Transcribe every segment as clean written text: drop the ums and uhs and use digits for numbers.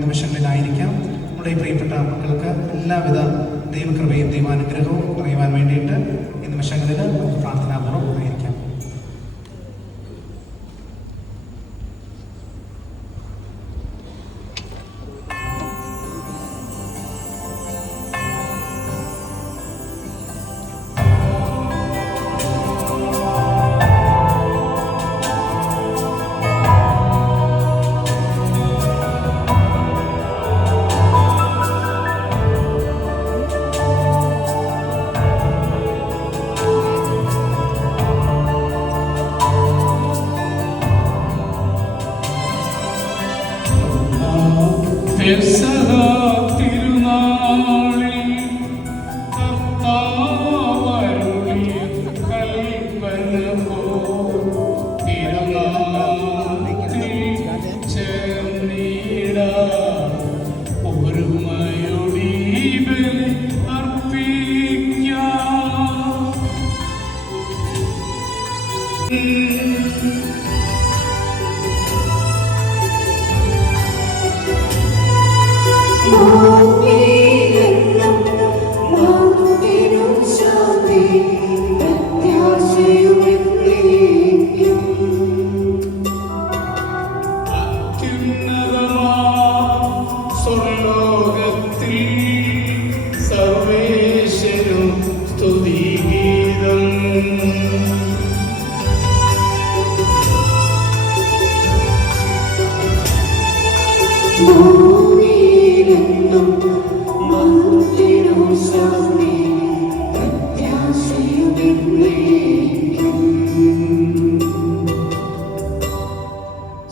നിമിഷങ്ങളിലായിരിക്കാം നമ്മുടെ പ്രിയപ്പെട്ട മക്കൾക്ക് എല്ലാവിധ ദൈവകൃപയും ദൈവാനുഗ്രഹവും അറിയുവാൻ വേണ്ടിയിട്ട് ഈ നിമിഷങ്ങളിൽ നമുക്ക് പ്രാർത്ഥനാപൂർവ്വം ആയിരിക്കാം.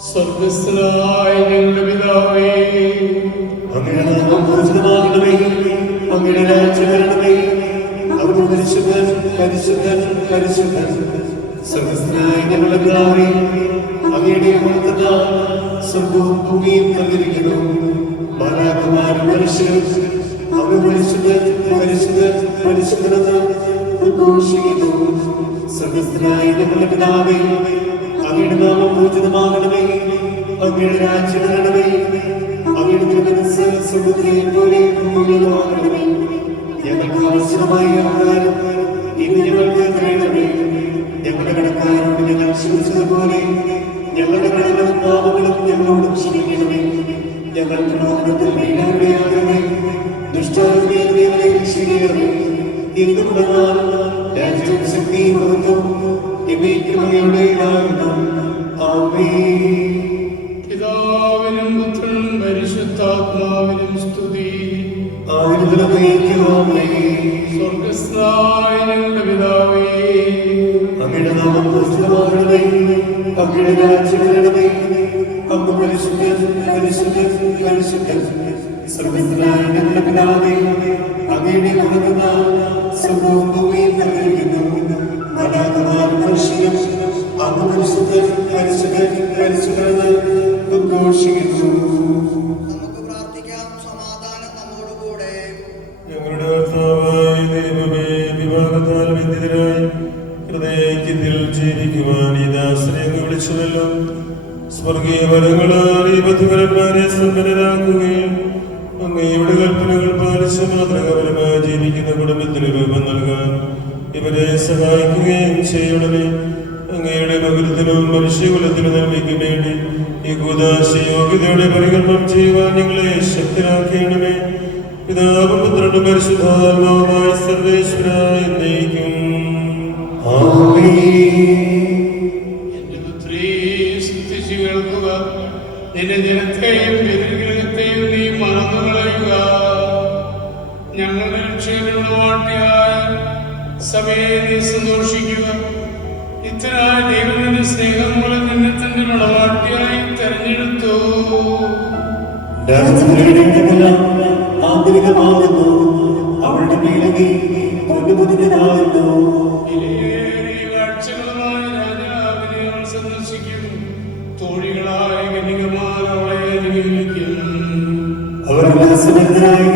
സ്വർഗ്ഗസ്ഥനായ ഞങ്ങളുടെ പിതാവേ, അങ്ങയുടെ നാമം പൂജിതമാകണമേ, അങ്ങയുടെ രാജ്യം വരണമേ, അവിടുന്ന് പരിശുദ്ധൻ പരിശുദ്ധൻ പരിശുദ്ധൻ. സ്വർഗ്ഗസ്ഥനായ ഞങ്ങളുടെ പിതാവേ, അങ്ങയുടെ മഹത്വത്താൽ സ്വർഗ്ഗവും ഭൂമിയും തന്നിരിക്കുന്നു. മാലാഖമാരും മനുഷ്യരും അങ്ങ് പരിശുദ്ധൻ പരിശുദ്ധൻ പരിശുദ്ധനെന്ന് ഉദ്ഘോഷിക്കുന്നു. സ്വർഗ്ഗസ്ഥനായ ഞങ്ങളുടെ പിതാവേ, അങ്ങയുടെ നാമം പൂജിതമാകണമേ, അങ്ങയുടെ രാജ്യം വരണമേ, അങ്ങയുടെ തിരുമനസ്സ് സ്വർഗ്ഗത്തിലെ പോലെ ഭൂമിയിലുമാകണമേ. ഞങ്ങൾക്ക് ആവശ്യമായ ആഹാരം ഇന്ന് ഞങ്ങൾക്ക് തരണമേ. ഞങ്ങളുടെ കടക്കാരോട് ഞങ്ങൾ ക്ഷമിച്ചതുപോലെ ഞങ്ങളുടെ കടങ്ങളും പാപങ്ങളും ഞങ്ങളോട് ക്ഷമിക്കണമേ. ഞങ്ങൾ പ്രലോഭനത്തിൽ വീഴാനിടയാകണമേ, ദുഷ്ടാരൂപിയിൽ ഞങ്ങളെ രക്ഷിക്കണമേ. ഇന്ന് തുടർന്നാൽ രാജ്യവും ശക്തിയും മഹത്വവും എന്നേക്കും അങ്ങയുടേതാകുന്നു. ആമേൻ. പിതാവിനും പുത്രനും പരിശുദ്ധാത്മാവിനും സ്തുതി. സ്വർഗ്ഗസ്ഥനായ ഞങ്ങളുടെ പിതാവേ, അങ്ങയുടെ നാമം പൂജിതമാകണമേ, അങ്ങയുടെ രാജ്യം വരണമേ, അങ്ങ് പരിശുദ്ധൻ പരിശുദ്ധൻ പരിശുദ്ധൻ. സ്വർഗ്ഗസ്ഥനായ ഞങ്ങളുടെ പിതാവേ, അങ്ങയുടെ മഹത്വത്താൽ സ്വർഗ്ഗവും ഭൂമിയും തന്നിരിക്കുന്നു. മാലാഖമാരും മനുഷ്യരും അങ്ങ് പരിശുദ്ധൻ പരിശുദ്ധൻ പരിശുദ്ധനെന്ന് ഉദ്ഘോഷിക്കുന്നു. നമുക്ക് പ്രാർത്ഥിക്കാം. സമാധാനം നമ്മോടുകൂടെ. ഞങ്ങളുടെ കർത്താവായ ദൈവമേ, വിവാഹത്താൽ ബന്ധിതരായി ഹൃദയത്തിൽ ജീവിക്കുവാൻ ഈ ദാസനെ വിളിച്ചുവല്ലോ. സ്വർഗീയ വരങ്ങളാൽ ഈ ബന്ധുവരന്മാരെ സമ്പന്നരാക്കുകയും അങ്ങയുടെ കൽപ്പനകൾ പാലിച്ച് മാതൃകാപരമായി ജീവിക്കുന്ന കുടുംബത്തിന് രൂപം നൽകാൻ ഇവരെ സഹായിക്കുകയും ചെയ്യണമേ. അങ്ങയുടെ പകരത്തിനും മനുഷ്യകുലത്തിനും നന്മയ്ക്കും വേണ്ടി ഈ കൂദാശ യോഗ്യതയുടെ പരികർമ്മം ചെയ്യുവാൻ ഞങ്ങളെ ശക്തരാക്കണമേ. പിതാവും പുത്രനും പരിശുദ്ധാത്മാവുമായ സർവേശ്വരായ എന്നേക്കും എന്റെ പുത്രീ, ശ്രദ്ധിച്ചു കേൾക്കുക. നിന്റെ ജനത്തെയും പിതൃഗൃഹത്തെയും നീ മറന്നു കളയുക. ഞങ്ങളുടെ രക്ഷകനുള്ള വാട്ടിയായ സഭയെ നീ സന്തോഷിക്കുക. ഇത്തരായ ദൈവത്തിന്റെ സ്നേഹം മൂലം നിന്നെ തന്റെ മണവാട്ടിയായി തെരഞ്ഞെടുത്തു. ആന്തരികമാകുന്നു, അവരുടെ മേലകി കൊണ്ടുപതിനാകുന്നു. കാഴ്ചകളുമായി രാജാവിനെ സന്ദർശിക്കും. തോഴികളായ കന്യകമാർ അവളെ അനുഗമിക്കും. അവർ ഉല്ലാസഭരിതരായി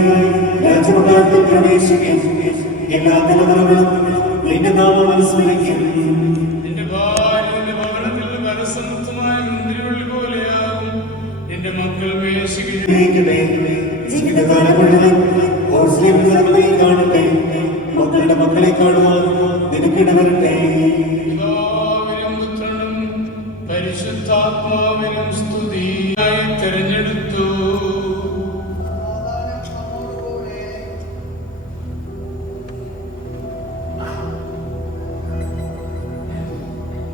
രാജകൊട്ടാരത്തിൽ പ്രവേശിക്കും. എല്ലാ തലമുറകളും നിന്റെ നാമം അനുസ്മരിക്കും. നിന്റെ ഭാര്യ നിന്റെ ഭവനത്തിൽ വരസമൃദ്ധമായ മുന്തിരിവള്ളി പോലെയാകും. നിന്റെ മക്കൾ മേശിക്കും. ജീവിതകാലം മുഴുവൻ ഓർസ്ലേമിൽ നന്മയെ കാണട്ടെ. മക്കളുടെ മക്കളെ കാണുവാൻ നിനക്കിട വരട്ടെ. പിതാവിനും പുത്രനും പരിശുദ്ധാത്മാവിനും സ്തുതിയായി തെരഞ്ഞെടുത്തു.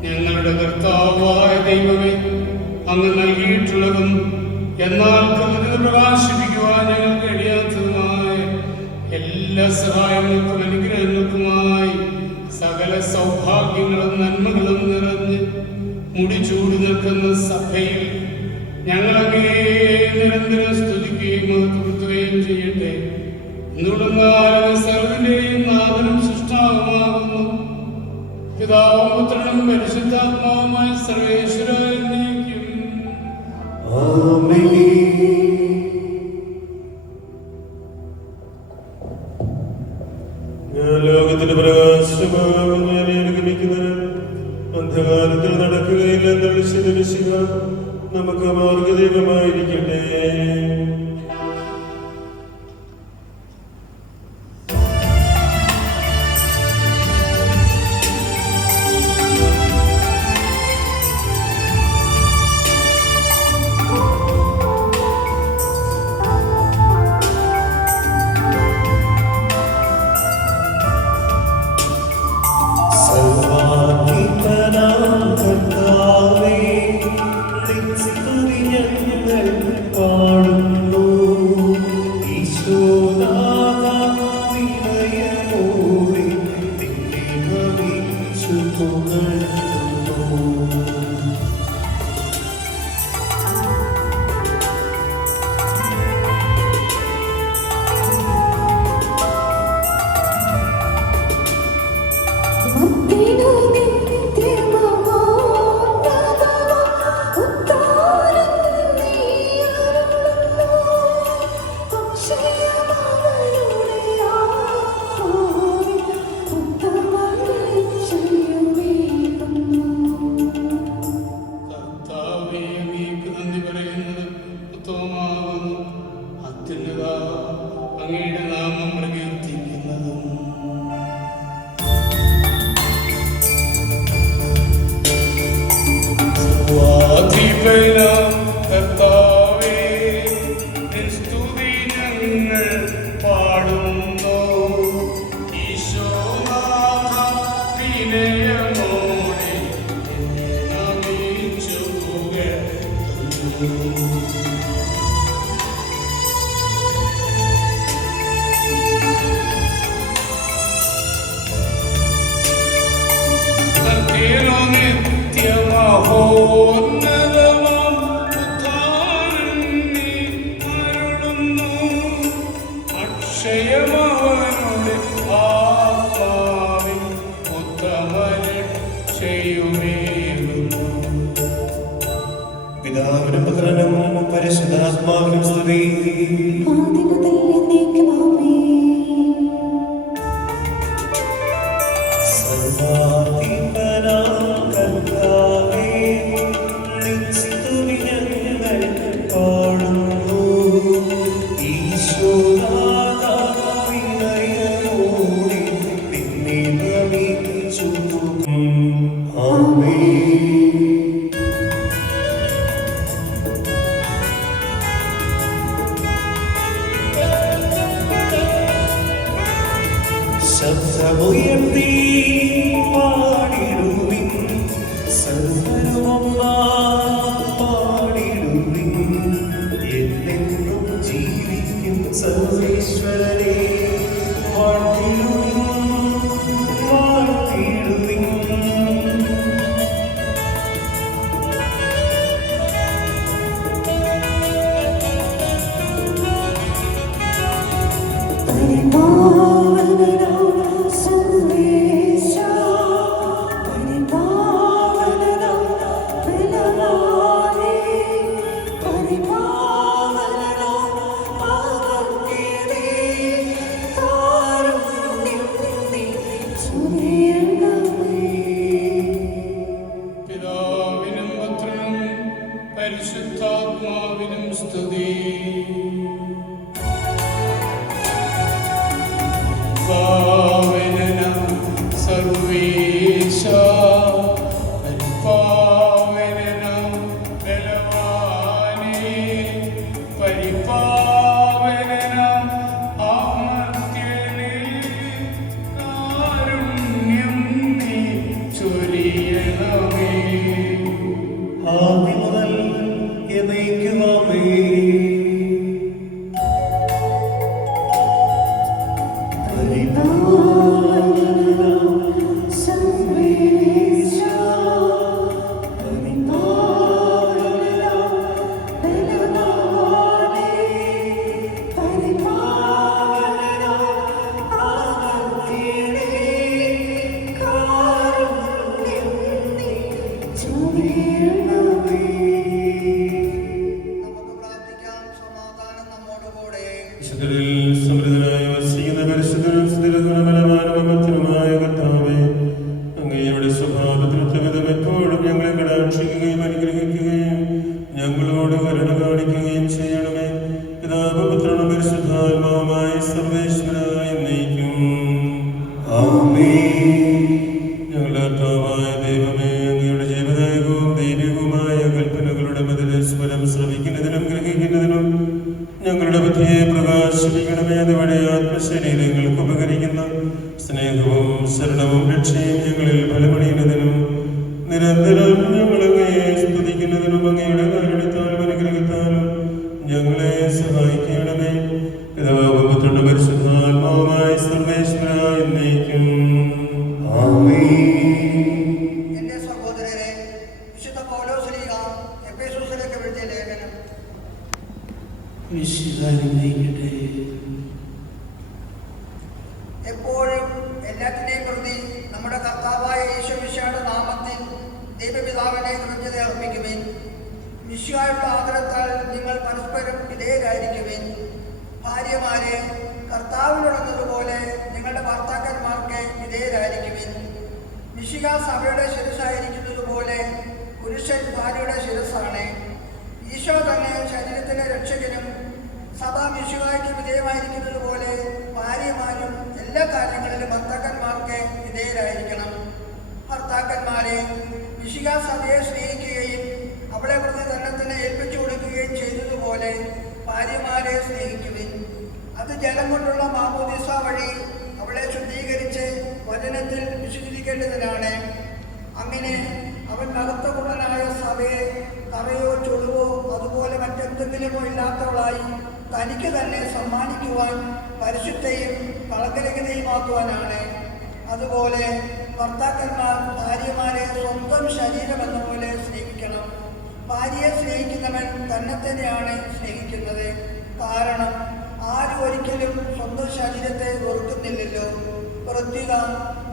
ഞങ്ങളുടെ കർത്താവായ ദൈവമേ, അങ്ങ് നൽകിയിട്ടുള്ളതും എന്നാൽ കൃതജ്ഞത പ്രകാശിപ്പിക്കുവാൻ ഞങ്ങൾക്ക് കഴിയാത്തതുമായ എല്ലാ സഹായങ്ങൾക്കും അനുഗ്രഹങ്ങൾക്കുമായി സകല സൗഭാഗ്യങ്ങളും നന്മകളും നിറഞ്ഞ് മുടിചൂടി നിൽക്കുന്ന സഭയിൽ ഞങ്ങളങ്ങേ നിരന്തരം സ്തുതിക്കുകയും മഹത്വപ്പെടുത്തുകയും ചെയ്യട്ടെ. എന്തുകൊണ്ടെന്നാൽ സർവ്വത്തിന്റെയും നാഥനും സൃഷ്ടാവുമാകുന്നു. പിതാവും പുത്രനും പരിശുദ്ധാത്മാവുമായ സർവേശ്വര എന്നേക്കും. ആമേൻ. ഞാൻ ലോകത്തിന്റെ പ്രകാശമാകുന്ന അനുഗമിക്കുന്നതിന് അന്ധകാരത്തിൽ നടക്കുകയില്ലെന്ന് വിശ്വസിക്കുക. നമുക്ക് മാർഗദീപമായിരിക്കട്ടെ. കർത്താവേ, അങ്ങേക്ക് നന്ദി പറയുന്നത് ഉത്തമമാകുന്നു. അത്യുന്നത അങ്ങയുടെ നാമം പ്രകീർത്തിക്കുന്നതും. സർവ്വാധിപനാം കർത്താവേ, നിൻ സ്തുതി ഞങ്ങൾ പാടുന്നു. ഈശോനാഥ, വിനയമോടെ നിന്നെ നമിച്ചു പുകഴ്ത്തുന്നു. നിത്യമഹോന്നതമാം ഉദ്ധാരം നീ അരുളുന്നു. അക്ഷയമവനുടെ ആത്മാവിൻ ഉത്തമരക്ഷയുമേകുന്നു. പിതാവിനും പുത്രനും പരിശുദ്ധാത്മാവിനും സ്തുതി. സർവ്വാധിപനാം കർത്താവേ, നിൻ സ്തുതി ഞങ്ങൾ പാടുന്നു. ഈശോനാഥ, വിനയമോടെ നിന്നെ നമിച്ചു. ആമേൻ. ശബ്ദമുയർത്തി പാടിടുവിൻ, സർവ്വരുമൊന്നായി പാടിടുവിൻ. എന്നെന്നും ജീവിക്കും സർവേശ്വരനെ വാഴ്ത്തിടുവിൻ, വാഴ്ത്തിടുവിൻ. പരിപാലന സർവേശ പരിശുദ്ധാത്മാവിനും സ്തുതി. പാവനനാം സർവേശ, പരിപാവനനാം ബലവാനേ, പരിപാവനനാം അമർത്യനേ, കാരുണ്യം നീ ചൊരിയണമേ. ആദ്യം മുതൽ എന്നേക്കുമാമേ. നമുക്ക് പ്രാർത്ഥിക്കാം. സമാധാനം നമ്മോടുകൂടെ. വിശുദ്ധരിൽ സമൃദ്ധനായി വസിക്കുന്ന പരിശുദ്ധനും സ്ഥിരഗുണബലവാനുമായ കർത്താവേ, അങ്ങയുടെ സ്വഭാവത്തിനൊത്തവിധം എപ്പോഴും ഞങ്ങളെ കടാക്ഷിക്കുകയും അനുഗ്രഹിക്കുകയും ഞങ്ങളോട് കരുണ കാണിക്കുകയും ചെയ്യണമേ. പിതാവും പുത്രനും പരിശുദ്ധാത്മാവുമായ സർവേശ്വരായ എന്നേക്കും ഞങ്ങളുടെ കർത്താവായ ദൈവമേ, അങ്ങയുടെ ജീവദായകവും ദൈവികവുമായ കൽപ്പനകളുടെ മതിലെ സ്വരം ശ്രമിക്കുന്നതിനും ഗ്രഹിക്കുന്നതിനും ഞങ്ങളുടെ ബുദ്ധിയെ പ്രകാശിപ്പിക്കണമേ. അതുവഴി ആത്മശരീരങ്ങൾക്ക് ഉപകരിക്കുന്ന സ്നേഹവും ശരണവും രക്ഷയും ഞങ്ങളിൽ ഫലമണിയുന്നതിനും നിരന്തരം ഞങ്ങളങ്ങയെ സ്തുതിക്കുന്നതിനും അങ്ങയുടെ കാരുണ്യത്താലും അനുഗ്രഹത്താലും ഞങ്ങളെ സഹായിക്കണമേ. പിതാവും പുത്രനും പരിശുദ്ധാത്മാവുമായ സർവേശ്വരായ എന്നേക്കും എന്റെ സഹോദരരെ, വിശുദ്ധ പൗലോസ്ലീഹ എഫേസോസിലേക്ക് എഴുതിയ ലേഖനം. എപ്പോഴും എല്ലാത്തിനെയും പ്രതി നമ്മുടെ കർത്താവായ യേശുമിശിഹായുടെ നാമത്തിൽ ദൈവപിതാവിനെ കൃത്യത അർപ്പിക്കുവിൻ. മിശിഹായുടെ ആദരത്താൽ നിങ്ങൾ പരസ്പരം വിധേയരായിരിക്കുവിൻ. ഭാര്യമാരെ കർത്താവിനോടെന്നതുപോലെ നിങ്ങളുടെ ഭർത്താക്കന്മാർക്ക് വിധേയരായിരിക്കുവിൻ. മിശിഹ സഭയുടെ ശിരസ്സായിരിക്കുന്നത് പോലെ പുരുഷൻ ഭാര്യയുടെ ശിരസ്സാണ്. ഈശോ തന്നെ ശരീരത്തിലെ രക്ഷകനും സഭ മിശിഹായ്ക്ക് വിധേയമായിരിക്കുന്നത് പോലെ ഭാര്യമാരും എല്ലാ കാര്യങ്ങളിലും ഭർത്താക്കന്മാർക്ക് വിധേയരായിരിക്കണം. ഭർത്താക്കന്മാരെ, മിശിഹ സഭയെ സ്നേഹിക്കുകയും അവളെ പ്രതി തന്നെ ഏൽപ്പിച്ചു കൊടുക്കുകയും ചെയ്തതുപോലെ ഭാര്യമാരെ സ്നേഹിക്കുവിൻ. അത് ജലം കൊണ്ടുള്ള മാമോദീസ വഴി അവളെ ശുദ്ധീകരിച്ച് വചനത്തിൽ വിശുദ്ധീകരിക്കേണ്ടതിനാണ്. അങ്ങനെ അവൻ മഹത്വപൂർണനായ സഭയെ കറയോ ചുളിവോ അതുപോലെ മറ്റെന്തെങ്കിലുമോ ഇല്ലാത്തവളായി തനിക്ക് തന്നെ സമ്മാനിക്കുവാൻ പരിശുദ്ധയും കളങ്കരഹിതയുമാക്കുവാനാണ്. അതുപോലെ ഭർത്താക്കന്മാർ ഭാര്യമാരെ സ്വന്തം ശരീരമെന്ന പോലെ സ്നേഹിക്കണം. ഭാര്യയെ സ്നേഹിക്കുന്നവൻ തന്നെ തന്നെയാണ് സ്നേഹിക്കുന്നത്. കാരണം ആരും ഒരിക്കലും സ്വന്തം ശരീരത്തെ വെറുക്കുന്നില്ലല്ലോ. പ്രത്യുത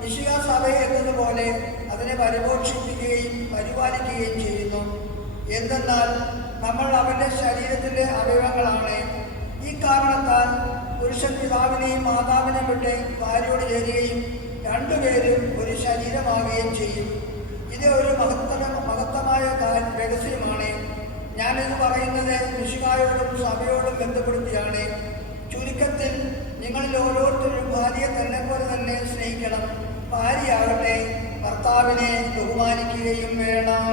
മിശിഹ സഭയെ എന്നതുപോലെ അതിനെ പരിപോഷിപ്പിക്കുകയും പരിപാലിക്കുകയും ചെയ്യുന്നു. എന്തെന്നാൽ നമ്മൾ അവന്റെ ശരീരത്തിന്റെ അവയവങ്ങളാണ്. ഈ കാരണത്താൽ പുരുഷൻ പിതാവിനെയും മാതാവിനെയും വിട്ട് ഭാര്യയോട് ചേരുകയും രണ്ടുപേരും ഒരു ശരീരമാകുകയും ചെയ്യും. ഇത് ഒരു മഹത്തമായ രഹസ്യമാണ്. ഞാനിത് പറയുന്നത് മിശിഹായോടും സഭയോടും ബന്ധപ്പെടുത്തിയാണ്. ചുരുക്കത്തിൽ നിങ്ങളിൽ ഓരോരുത്തരും ഭാര്യയെ തന്നെ പോലെ തന്നെ സ്നേഹിക്കണം. ഭാര്യയാകട്ടെ ഭർത്താവിനെ ബഹുമാനിക്കുകയും വേണം.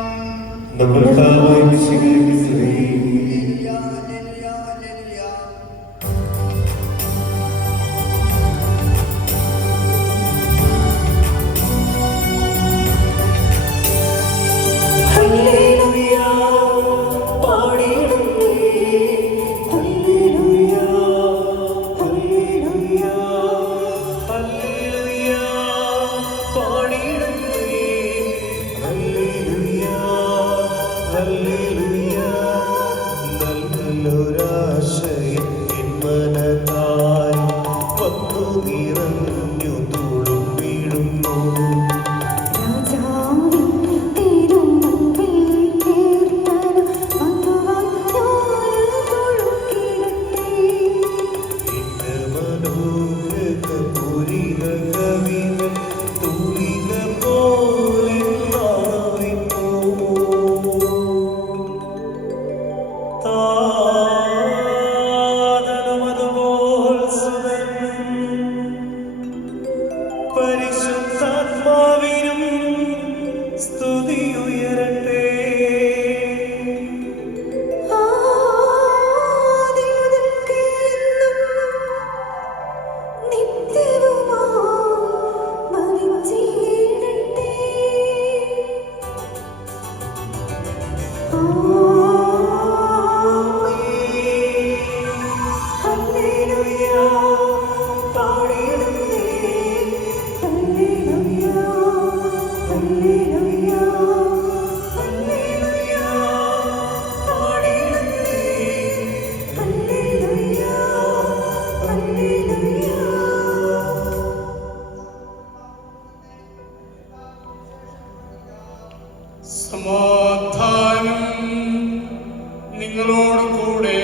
നിങ്ങളോട് കൂടെ.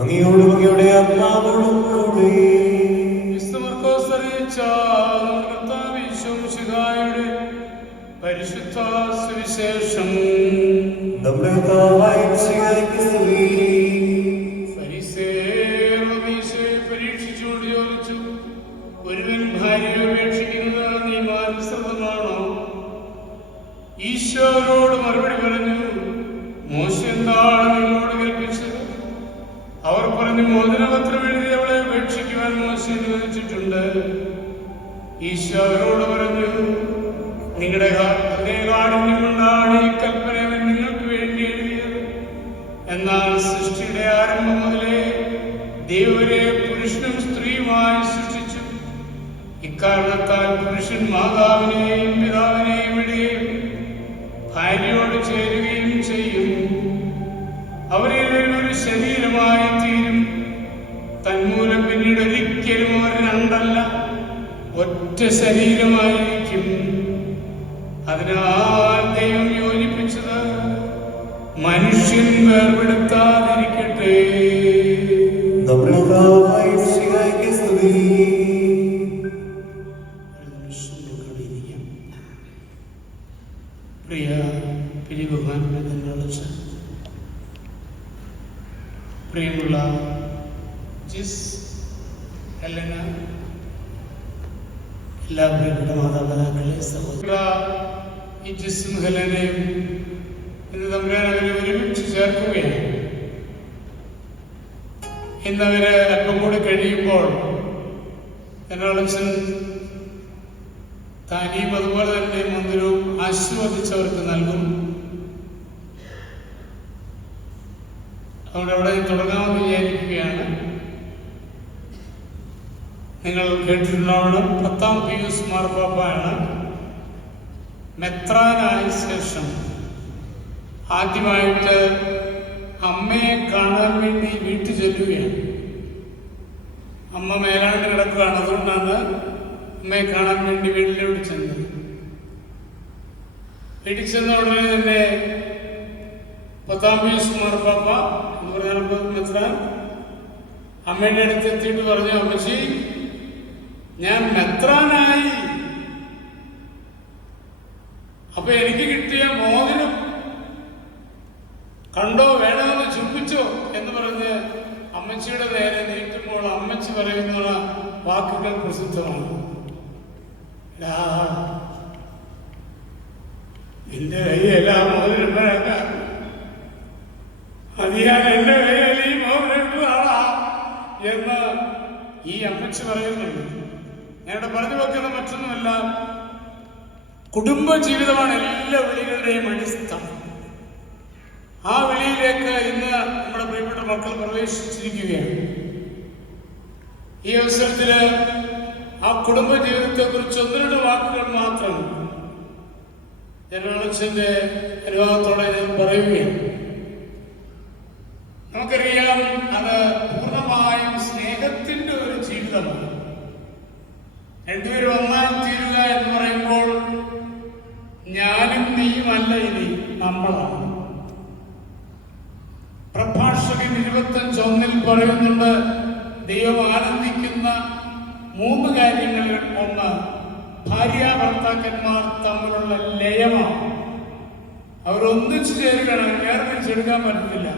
അങ്ങയോടും അങ്ങയുടെ ആത്മാവോടും കൂടെ. ക്രിസ്തുമർക്കോസ് അറിയിച്ച നമ്മുടെ കർത്താവ് യേശു മിശിഹായുടെ പരിശുദ്ധ സുവിശേഷം. നമ്മുടെ കർത്താവായ മിശിഹായ്ക്ക് സ്തുതി. ഫരിസേയർ ഈശോയെ പരീക്ഷിച്ചുകൊണ്ട് ചോദിച്ചു, ഒരുവൻ ഭാര്യയെ ഉപേക്ഷിക്കുന്നത് നിയമാനുസൃതമാണോ? ഈശോ അവരോട് മറുപടി പറഞ്ഞു, മോശെ എന്താണ് നിങ്ങളോട് കൽപ്പിച്ചത്? അവർ പറഞ്ഞു, മോചനപത്രം എഴുതി അവളെ ഉപേക്ഷിക്കുവാൻ മോശെ അനുവദിച്ചിട്ടുണ്ട്. ഈശോ അവരോട് പറഞ്ഞു, നിങ്ങളുടെ കാഠിന്യം കൊണ്ടാണ് ഈ കൽപ്പന നിങ്ങൾക്ക് വേണ്ടി എഴുതിയത്. എന്നാൽ സൃഷ്ടിയുടെ ആരംഭം മുതലേ ദൈവരെ പുരുഷനും സ്ത്രീയുമായി സൃഷ്ടിച്ചു. ഇക്കാരണത്താൽ പുരുഷൻ മാതാവിനെയും പിതാവിനെയും വിടുകയും ഭാര്യയോട് ചേരുകയും ചെയ്യും. അവരിൽ ഒരു ശരീരമായി തീരും. തന്മൂലം പിന്നീട് ഒരിക്കലും അവർ രണ്ടല്ല, ഒറ്റ ശരീരമായിരിക്കും. അതിനാൽ ദൈവം യോജിപ്പിച്ചത് മനുഷ്യൻ വേർപെടുത്താതിരിക്കട്ടെ. നമ്മുടെ കർത്താവായ മിശിഹായ്ക്ക് സ്തുതി. പ്രിയ പിരിവുകാരൻ, പ്രിയമുള്ള ജിസ്, ഹെലന, എല്ലാ പ്രിയപ്പെട്ട മാതാപിതാക്കളെ, സഹോദര, ഈ ജിസും ഹെലനയും ഇന്ന് തമ്പുരാൻ അവരെ ഒരുമിച്ച് ചേർക്കുകയാണ്. ഇന്നവര് അല്പം കൂടി കഴിയുമ്പോൾ എന്നോടച്ഛൻ താനിയും അതുപോലെ തന്നെ മന്ദിരവും ആശീർവദിച്ചവർക്ക് നൽകും. അതുകൊണ്ട് അവിടെ തുടങ്ങാമെന്ന് വിചാരിക്കുകയാണ്. നിങ്ങൾ കേട്ടിട്ടുണ്ടാവണം, 10-ാം പീയൂസ് മാർപ്പാപ്പയാണ് മെത്രാനായ ശേഷം ആദ്യമായിട്ട് അമ്മയെ കാണാൻ വേണ്ടി വീട്ടിൽ ചെല്ലുകയാണ്. അമ്മ മേലാണ്ട് കിടക്കുകയാണ്. അതുകൊണ്ടാണ് അമ്മയെ കാണാൻ വേണ്ടി വീട്ടിലോട്ട് ചെന്നത്. വീട്ടിൽ ചെന്ന ഉടനെ തന്നെ 10-ാം പീയൂസ് മാർപ്പാപ്പ എന്ന് പറഞ്ഞാൽ മെത്രാൻ അമ്മയുടെ അടുത്ത് എത്തിയിട്ട് പറഞ്ഞു, അമ്മച്ചി, ഞാൻ മെത്രാനായി. അപ്പൊ എനിക്ക് കിട്ടിയ മോതിരം കണ്ടോ, വേണമെന്ന് ചുംബിച്ചോ എന്ന് പറഞ്ഞ് അമ്മച്ചിയുടെ നേരെ നീട്ടുമ്പോൾ അമ്മച്ചി പറയുന്ന വാക്കുകൾ പ്രസിദ്ധമാണ്. നിന്റെ കൈയല്ല മോതിരം വരാൻ, അത് ഞാൻ എന്റെ കൈയിൽ ഈ മോതിരം ഇട്ടതാളാ എന്ന് ഈ അമ്മച്ചി പറയുന്നുണ്ട്. ഞാനിവിടെ പറഞ്ഞു വെക്കുന്ന മറ്റൊന്നുമല്ല, കുടുംബ ജീവിതമാണ് എല്ലാ വിളികളുടെയും അടിസ്ഥാനം. ആ വിളിയിലേക്ക് ഇന്ന് നമ്മുടെ പ്രിയപ്പെട്ട മക്കൾ പ്രവേശിച്ചിരിക്കുകയാണ്. ഈ അവസരത്തില് ആ കുടുംബ ജീവിതത്തെ കുറിച്ച് 1-2 വാക്കുകൾ മാത്രം ജനറലച്ഛന്റെ അനുഭവത്തോടെ ഞാൻ പറയുകയാണ്. നമുക്കറിയാം, അത് പൂർണ്ണമായും സ്നേഹത്തിന്റെ ഒരു ജീവിതമാണ്. രണ്ടുപേരും ഒന്നായി തീരുക എന്ന് പറയുമ്പോൾ ഞാനും നീയുമല്ല, ഇനി നമ്മളാണ്. പ്രഭാഷകൻ 25:1 പറയുന്നുണ്ട്, ദൈവം ആനന്ദിക്കുന്ന 3 കാര്യങ്ങളിൽ ഒന്ന് ഭാര്യാഭർത്താക്കന്മാർ തമ്മിലുള്ള ലയമാണ്. അവരൊന്നിച്ചു ചേരുകയാണ്, വേർതിരിച്ചെടുക്കാൻ പറ്റത്തില്ല.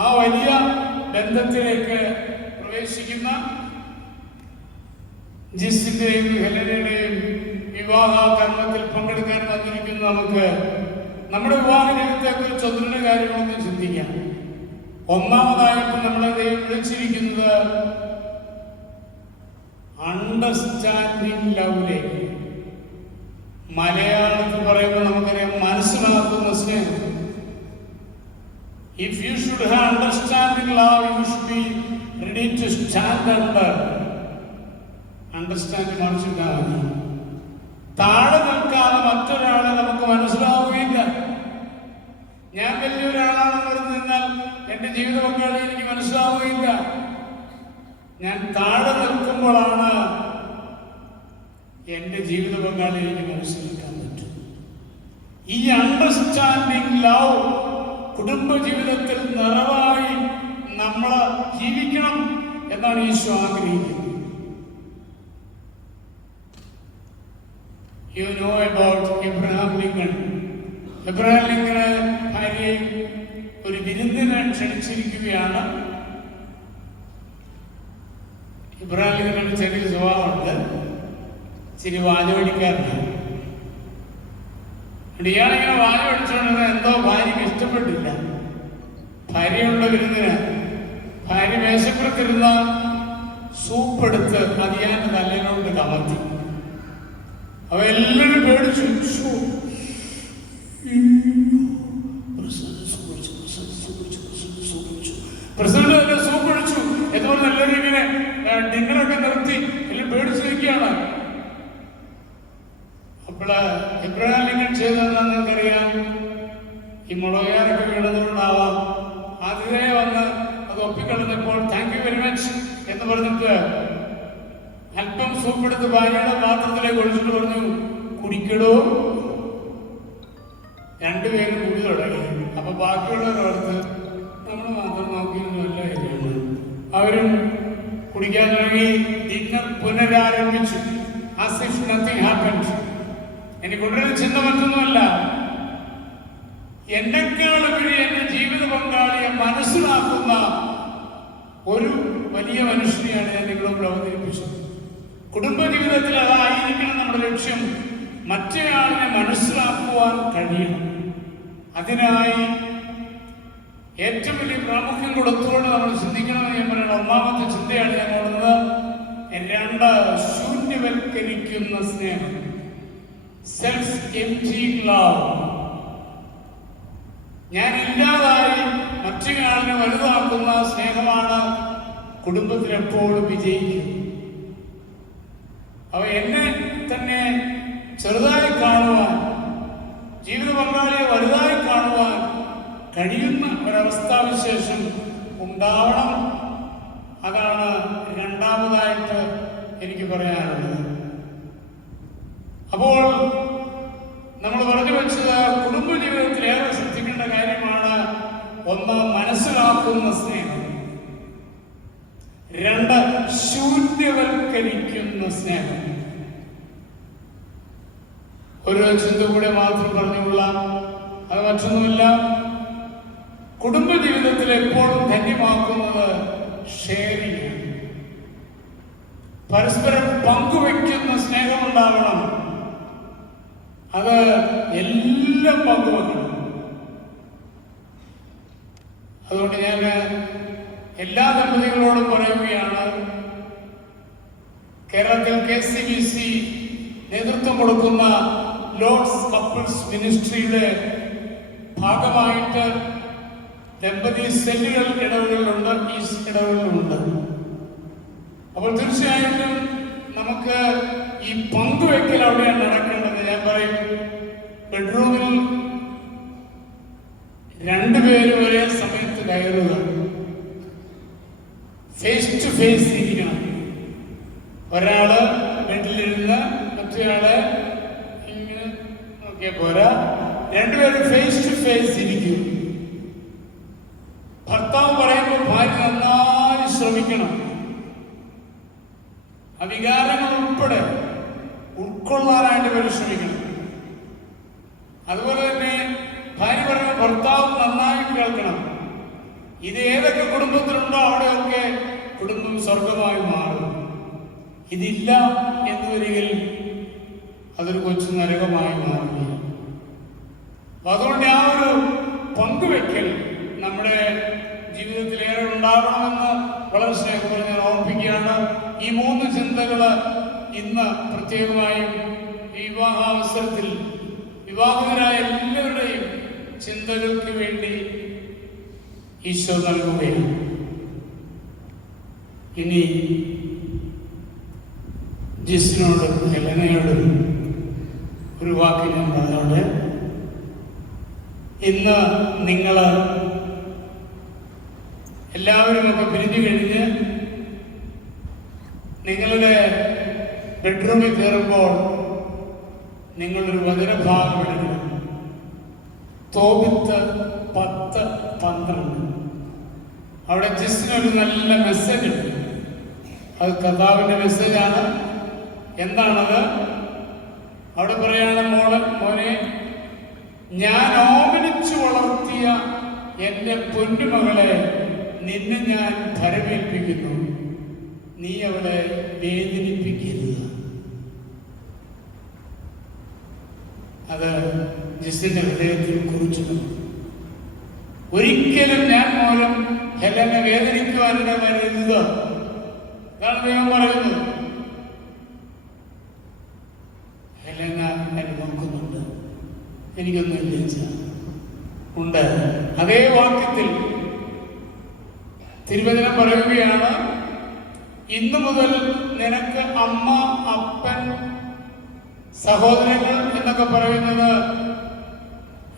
ആ വലിയ ബന്ധത്തിലേക്ക് പ്രവേശിക്കുന്ന ജിസിന്റെയും ഹെലനയുടെയും വിവാഹ കർമ്മത്തിൽ പങ്കെടുക്കാൻ വന്നിരിക്കുന്ന നമുക്ക് നമ്മുടെ വിവാഹ ജീവിതത്തെ കുറിച്ച് 1-2 കാര്യങ്ങളൊന്ന് ചിന്തിക്കാം. ഒന്നാമതായിട്ട് നമ്മളെ ദൈവം വിളിച്ചിരിക്കുന്നത് അണ്ടർസ്റ്റാൻഡിങ് ലവിലേക്ക്. മലയാളത്തിൽ പറയുമ്പോൾ നമുക്കറിയാം, മനസ്സിലാക്കുന്ന സ്നേഹം. If you should have understanding love, you should be ready to stand under. Understanding മനസ്സിലാകാൻ താഴെ നിൽക്കാതെ മറ്റൊരാളെ നമുക്ക് മനസ്സിലാവുകയില്ല. ഞാൻ വലിയൊരാളാണെന്ന് പറഞ്ഞു നിന്നാൽ എൻ്റെ ജീവിത പങ്കാളി എനിക്ക് മനസ്സിലാവുകയില്ല. ഞാൻ താഴെ നിൽക്കുമ്പോഴാണ് എൻ്റെ ജീവിത പങ്കാളി എനിക്ക് മനസ്സിലാക്കാൻ പറ്റും. ഈ അണ്ടർസ്റ്റാൻഡിങ് ലവ് കുടുംബ ജീവിതത്തിൽ നിറവായി നമ്മൾ ജീവിക്കണം എന്നാണ് ഈശോ ആഗ്രഹിക്കുന്നത്. You know about Abraham Lincoln. Abraham ലിങ്കന് ഭാര്യയെ ഒരു വിരുന്നിന് ക്ഷണിച്ചിരിക്കുകയാണ്. എബ്രഹാം ലിങ്കന് ചെറിയ സ്വഭാവമുണ്ട്, ഇച്ചിരി വാചകടിക്കാറുണ്ട്. ഇയാളിങ്ങനെ വാചകടിച്ചുകൊണ്ടിരുന്ന എന്തോ ഭാര്യയ്ക്ക് ഇഷ്ടപ്പെട്ടില്ല. ഭാര്യയുള്ള വിരുന്നിന് ഭാര്യ മേശപ്പുറത്തിരുന്ന സൂപ്പെടുത്ത് അതിയാന്റെ തലയിലോട്ട് കമത്തി. അവ എല്ലാവരും പേടിച്ചു. പ്രസിഡന്റ് തന്നെ സൂപ്പ് ഒഴിച്ചു എന്നുപോലെ എല്ലാവരും ഇങ്ങനെ ഡിന്നറൊക്കെ നിർത്തി എല്ലാം പേടിച്ചു നിൽക്കുകയാണ്. അപ്പോൾ എബ്രഹാം ലിങ്കൺ ചെയ്തതെന്ന് നിങ്ങൾക്കറിയാം, ഈ മുളകാരൊക്കെ വീണതുകൊണ്ടാവാം ആതിഥേയ വന്ന് അത് ഒപ്പിക്കളഞ്ഞപ്പോൾ താങ്ക് യു വെരി മച്ച് എന്ന് പറഞ്ഞിട്ട് അല്പം സൂപ്പെടുത്ത് ഭാര്യയുടെ പാത്രത്തിലേക്ക് ഒഴിച്ചിട്ട് പറഞ്ഞു, കുടിക്കടോ. രണ്ടുപേരും കുടി തുടങ്ങി. അപ്പൊ ബാക്കിയുള്ളവരോർത്ത് നമ്മൾ മാത്രം നോക്കിയിരുന്നല്ല എഴുതുന്നു. അവരും കുടിക്കാൻ തുടങ്ങി. ഡിന്നർ പുനരാരംഭിച്ചു. As if nothing happened. എനിക്കൊണ്ടൊരു ചിന്ത മറ്റൊന്നുമല്ല, എന്നെക്കാളുപരി എന്റെ ജീവിത പങ്കാളിയെ മനസ്സിലാക്കുന്ന ഒരു വലിയ മനുഷ്യനെയാണ് ഞാൻ നിങ്ങളോട് അവതരിപ്പിച്ചത്. കുടുംബജീവിതത്തിൽ അതായിരിക്കണം നമ്മുടെ ലക്ഷ്യം. മറ്റേയാളിനെ മനസ്സിലാക്കുവാൻ കഴിയണം. അതിനായി ഏറ്റവും വലിയ പ്രാമുഖ്യം കൊടുത്തുകൊണ്ട് നമ്മൾ ചിന്തിക്കണമെന്ന് ഞാൻ പറയുന്നത് ഒന്നാമത്തെ ചിന്തയാണ് ഞാൻ കൊടുക്കുന്നത്. 2, ശൂന്യവൽക്കരിക്കുന്ന സ്നേഹം, സെൽഫ് എംപ്റ്റിയിങ് ലവ്. ഞാൻ ഇല്ലാതായി മറ്റൊരാളിനെ വലുതാക്കുന്ന സ്നേഹമാണ് കുടുംബത്തിൽ എപ്പോഴും വിജയിക്കുന്നത്. അവ എന്നെ തന്നെ ചെറുതായി കാണുവാൻ, ജീവിത പങ്കാളിയെ വലുതായി കാണുവാൻ കഴിയുന്ന ഒരവസ്ഥാവിശേഷം ഉണ്ടാവണം. അതാണ് രണ്ടാമതായിട്ട് എനിക്ക് പറയാനുള്ളത്. അപ്പോൾ നമ്മൾ പറഞ്ഞു വെച്ചത് കുടുംബജീവിതത്തിൽ ഏറെ ശ്രദ്ധിക്കേണ്ട കാര്യമാണ്. 1, മനസ്സിലാക്കുന്ന സ്നേഹം. 2, ശൂന്യവൽക്കരിക്കുന്ന സ്നേഹം. ഒരു ചിന്ത കൂടെ മാത്രം പറഞ്ഞുകൊള്ളാം. അത് മറ്റൊന്നുമില്ല, കുടുംബജീവിതത്തിൽ എപ്പോഴും ധന്യമാക്കുന്നത് ഷെയറിംഗ്, പരസ്പരം പങ്കുവെക്കുന്ന സ്നേഹം ഉണ്ടാവണം. അത് എല്ലാം പങ്കുവെക്കണം. അതുകൊണ്ട് ഞാൻ എല്ലാ ദമ്പതികളോടും പറയുകയാണ്, കേരളത്തിൽ KCBC നേതൃത്വം കൊടുക്കുന്ന ലോർഡ്സ് കപ്പിൾസ് മിനിസ്ട്രിയുടെ ഭാഗമായിട്ട് ദമ്പതി സെല്ലുകൾ ഇടവുകളിലുണ്ട്, ഈ ഇടവുകളിലുണ്ട്. അപ്പോൾ തീർച്ചയായിട്ടും നമുക്ക് ഈ പങ്കുവെക്കൽ അവിടെയാണ് നടക്കേണ്ടത്. ഞാൻ പറയും, ബെഡ്റൂമിൽ 2 പേരും ഒരേ സമയത്ത് കയറുക, ഫേസ് ടു ഫേസ് ഇരിക്കണം. ഒരാള് ബെഡിലിരുന്ന് മറ്റൊരാള് ഇങ്ങനെ നോക്കിയാൽ പോരാ, 2 പേരും ഫേസ് ടു ഫേസ് ഇരിക്കും. ഭർത്താവ് പറയുമ്പോൾ ഭാര്യ നന്നായി ശ്രമിക്കണം, വികാരങ്ങൾ ഉൾപ്പെടെ ഉൾക്കൊള്ളാനായിട്ട് പരിശ്രമിക്കണം. അതുപോലെ തന്നെ ഭാര്യ പറയുമ്പോൾ ഭർത്താവ് നന്നായി കേൾക്കണം. ഇത് ഏതൊക്കെ കുടുംബത്തിലുണ്ടോ അവിടെയൊക്കെ കുടുംബം സ്വർഗമായി മാറും. ഇതില്ല എന്ന് വരികിൽ അതൊരു കൊച്ചു നരകമായി മാറുകയാണ്. അതുകൊണ്ട് ആ ഒരു പങ്കുവെക്കൽ നമ്മുടെ ജീവിതത്തിൽ ഏറെ ഉണ്ടാകണമെന്ന് വളരെ സ്നേഹത്തോടെ ഞാൻ ഓർമ്മിപ്പിക്കുകയാണ്. ഈ 3 ചിന്തകൾ ഇന്ന് പ്രത്യേകമായും വിവാഹാവസരത്തിൽ വിവാഹിതരായ എല്ലാവരുടെയും ചിന്തകൾക്ക് വേണ്ടി ഈശോ നൽകുകയാണ്. ഇനി ജിസിനോടും ഹെലനയോടും ഒരു വാക്ക് ഞാൻ പറഞ്ഞോട്ടെ. ഇന്ന് നിങ്ങൾ എല്ലാവരും ഒക്കെ പിരിഞ്ഞു കഴിഞ്ഞ് നിങ്ങളുടെ ബെഡ്റൂമിൽ കയറുമ്പോൾ നിങ്ങളൊരു വചനഭാഗം എടുക്കണം. തോബിത്ത് 10:12. അവിടെ ജിസിനൊരു നല്ല മെസ്സേജ് ഉണ്ട്. അത് കർത്താവിൻ്റെ മെസ്സേജാണ്. എന്താണത്? അവിടെ പറയാണ്, മോനെ, ഞാൻ ഓമനിച്ചു വളർത്തിയ എൻ്റെ പൊന്നുമകളെ നിന്നെ ഞാൻ ഭരമേൽപ്പിക്കുന്നു, നീ അവളെ വേദനിപ്പിക്കരുത്. അത് ജിസിന്റെ ഹൃദയത്തിൽ കുറിച്ചു. ഒരിക്കലും ഞാൻ മൂലം ഹെലനെ വേദനിക്കുവാനിട വരരുത്. അതാണ് ദൈവം പറയുന്നത്. ഹെലന എന്നെ നോക്കുന്നുണ്ട്, എനിക്കൊന്നും ഇല്ല ഉണ്ട്. അതേ വാക്യത്തിൽ തിരുവചനം പറയുകയാണ്, ഇന്നു മുതൽ നിനക്ക് അമ്മ, അപ്പൻ, സഹോദരങ്ങൾ എന്നൊക്കെ പറയുന്നത്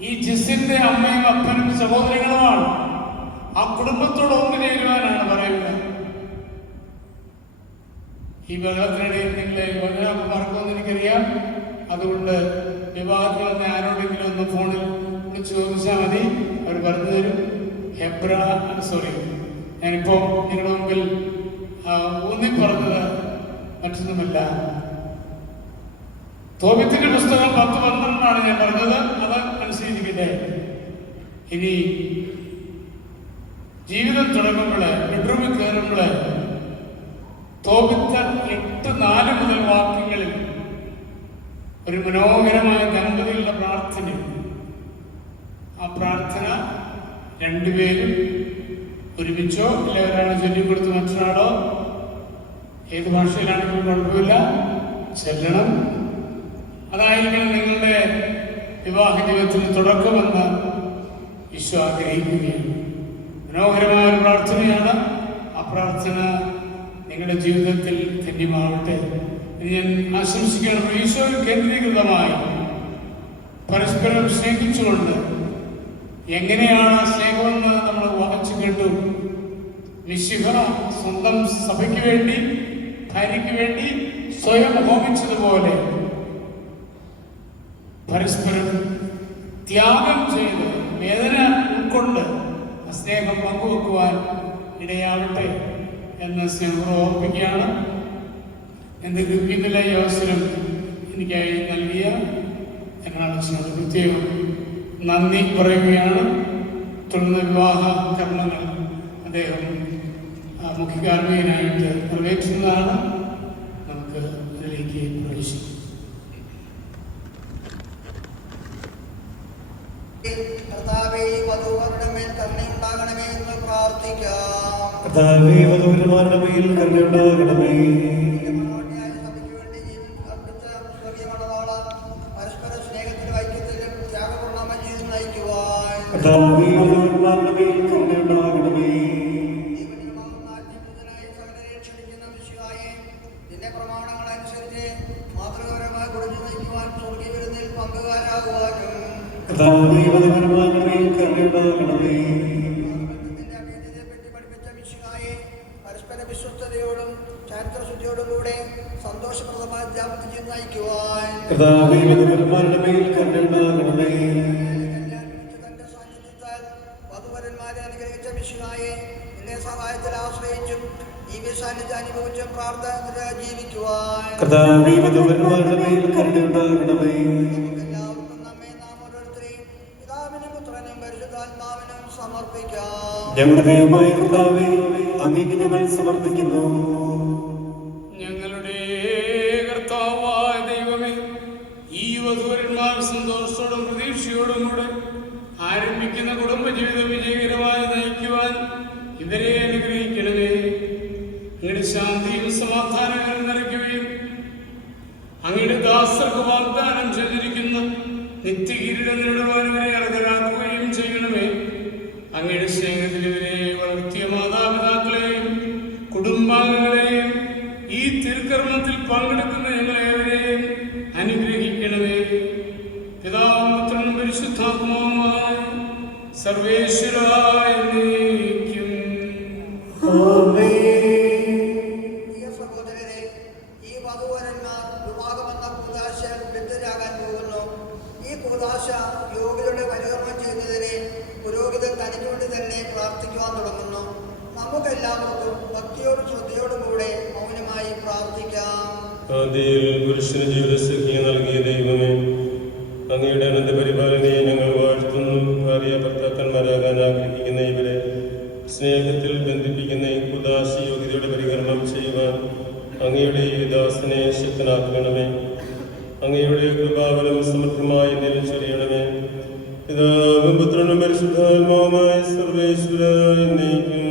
ഈ ജിസിന്റെ അമ്മയും അപ്പനും സഹോദരങ്ങളുമാണ്. ആ കുടുംബത്തോട് ഒന്നിനേരുവാനാണ് പറയുന്നത്. ഈ ബഹളത്തിനിടയിൽ നിങ്ങളെ മറക്കുമെന്ന് എനിക്കറിയാം. അതുകൊണ്ട് വിവാഹത്തിൽ വന്ന ആരോടെങ്കിലും ഒന്ന് ഫോണിൽ വിളിച്ച് ചോദിച്ചാൽ മതി, അവർ പറഞ്ഞു തരും. ഞാനിപ്പോ നിങ്ങളുടെ മുമ്പിൽ ഊന്നി പറഞ്ഞത് മറ്റൊന്നുമല്ല. തോബിത്തിന്റെ പുസ്തകം 10:12 ഞാൻ പറഞ്ഞത്. അത് അനുസരിച്ചിരിക്കട്ടെ. ഇനി ജീവിതം തുടങ്ങുമ്പോൾ, ബെഡ്റൂമിൽ കയറുമ്പോൾ തോബിത്ത് 8:4 മുതൽ വാക്യങ്ങളിൽ ഒരു മനോഹരമായ ദമ്പതികളുടെ പ്രാർത്ഥനയുണ്ട്. ആ പ്രാർത്ഥന രണ്ടുപേരും ഒരുമിച്ചോ ഇല്ല ഒരാൾ ചൊല്ലിക്കൊടുത്ത് മറ്റൊരാളോ ഏത് ഭാഷയിലാണെങ്കിലും കുഴപ്പമില്ല ചെല്ലണം. അതായിരിക്കണം നിങ്ങളുടെ വിവാഹ ജീവിതത്തിന് തുടക്കമെന്ന് ഈശോ ആഗ്രഹിക്കുകയാണ്. മനോഹരമായ ഒരു പ്രാർത്ഥനയാണ്. ആ പ്രാർത്ഥന നിങ്ങളുടെ ജീവിതത്തിൽ ധന്യമാവട്ടെ. ഞാൻ ആശംസിക്കണം. ഈശോയിൽ കേന്ദ്രീകൃതമായി പരസ്പരം സ്നേഹിച്ചുകൊണ്ട് എങ്ങനെയാണ് സ്നേഹമെന്ന് നമ്മൾ വായിച്ചു കേട്ടു. മിശിഹ സ്വന്തം സഭയ്ക്ക് വേണ്ടി, ഭാര്യയ്ക്ക് വേണ്ടി സ്വയം ഹോമിച്ചതുപോലെ പരസ്പരം ത്യാഗം ചെയ്ത് വേദന ഉൾക്കൊണ്ട് സ്നേഹം പങ്കുവെക്കുവാൻ ഇടയാവട്ടെ എന്ന് സ്നേഹം ഓർമ്മിപ്പിക്കുകയാണ്. എൻ്റെ ഇന്നലെ ഈ അവസരം എനിക്കായി നൽകിയ ഞങ്ങളച്ഛനോട് പ്രത്യേകം നന്ദി പറയുകയാണ്. തുടർന്ന് വിവാഹ കർമ്മങ്ങൾ അദ്ദേഹം മുഖ്യകാർമ്മികനായിട്ട് നിറവേറ്റുന്നതാണ്. നമുക്ക് അതിലേക്ക് പ്രവേശിക്കാം. കർത്താവേ, വധൂവരുടെ മേൽ കരുണയുണ്ടാകണമേ എന്ന് പ്രാർത്ഥിക്കാം. കർത്താവേ, വധൂവരന്മാരുടെ മേൽ കരുണയുണ്ടാകണമേ. സഭയ്ക്ക് വേണ്ടി അർപ്പിച്ച സ്വർഗീയ മണവാള പരസ്പര സ്നേഹത്തിലും ഐക്യത്തിലും ത്യാഗപൂർണ്ണമായ ജീവിതം നയിക്കുവാൻ കർത്താവേ, വധൂവരന്മാരുടെ മേൽ കരുണയുണ്ടാകണമേ. നിന്റെ പ്രമാണങ്ങൾ അനുസരിച്ച് മാതൃകാപരമായി കുടിച്ചു നയിക്കുവാൻ സ്വർഗീയ വിരുന്നിൽ പങ്കുകാരാകുവാനും കർത്താവേ, വധൂവരന്മാരുടെ മേൽ കരുണയുണ്ടാകണമേ. പരസ്പര വിശ്വസ്തയോടും ചാരിത്രശുദ്ധിയോടും കൂടെ സന്തോഷപ്രദമായ ജാപത്തിൽ നയിക്കുവാൻ കർത്താവേ, വധൂവരന്മാരുടെ മേൽ കരുണയുണ്ടാകണമേ. തന്റെ സാന്നിധ്യത്താൽ വധുവരന്മാരെ അനുഗ്രഹിച്ച മിശിഹായെ നിന്റെ സഹായത്തിൽ ആശ്രയിച്ചും ദിവ്യ സാന്നിധ്യം അനുഭവിച്ചും പ്രാർത്ഥന ജീവിക്കുവാൻ കർത്താവേ, വധൂവരന്മാരുടെ മേൽ കരുണയുണ്ടാകണമേ. എല്ലാവർക്കും നമ്മെ നാം ഓരോരുത്തരെയും പിതാവിനും പുത്രനും പരിശുദ്ധാത്മാവിനും സമർപ്പിക്കാം. ഞങ്ങളുടെ ദൈവമായ കർത്താവേ, അങ്ങേക്ക് ഞങ്ങൾ സമർപ്പിക്കുന്നു. ഞങ്ങളുടെ കർത്താവായ ദൈവമേ, ഈ വധൂവരന്മാർ സന്തോഷത്തോടും പ്രതീക്ഷയോടും കൂടെ ആരംഭിക്കുന്ന കുടുംബജീവിതം വിജയകരമായി നയിക്കുവാൻ ഇവരെ അനുഗ്രഹിക്കണമേ. അങ്ങയുടെ ശാന്തിയും സമാധാനങ്ങളും നിറയ്ക്കുകയും അങ്ങയുടെ ദാസർക്ക് വാഗ്ദാനം ചെയ്തിരിക്കുന്ന നിത്യകിരീടം നേടുവാൻ ഇവരെ അർഹരാക്കുകയും ചെയ്യണമേ. അങ്ങയുടെ സ്നേഹത്തിൽ ഇവരെ വളർത്തിയ മാതാപിതാക്കളെയും കുടുംബാംഗങ്ങളെയും ഈ തിരുക്കർമ്മത്തിൽ പങ്കെടുക്കുന്ന ഞങ്ങളെവരെയും അനുഗ്രഹിക്കണമേ. പിതാവും പുത്രനും പരിശുദ്ധാത്മാവുമായ സർവേശ്വരായ നീക്കും. പ്രിയ സഹോദരരെ, ഈ വധൂവരന്മാർ വിവാഹമെന്ന കൂദാശ ബദ്ധരാകാൻ പോകുന്നു. ഈ കൂദാശ യോഗ്യരുടെ പരികർമ്മം പുരുഷന് ജീവിതസഖ്യ നൽകിയ ദൈവമേ, അങ്ങയുടെ അനന്ത പരിപാലനയെ ഞങ്ങൾ വാഴ്ത്തുന്നു. ഭാര്യ ഭർത്താക്കന്മാരാകാൻ ആഗ്രഹിക്കുന്ന ഇവരെ സ്നേഹത്തിൽ ബന്ധിപ്പിക്കുന്ന ഈ ഉദാസ യോഗ്യതയുടെ പരികരണം ചെയ്യുവാൻ അങ്ങയുടെ ഈ ദാസനെ ശക്തനാക്കണമേ. അങ്ങയുടെ കൃപാവരം സമൃദ്ധമായി നിലച്ചൊരിയണമേ. പിതാവും പുത്രനും പരിശുദ്ധാത്മാവുമായ സർവേശ്വര എന്നേക്കും.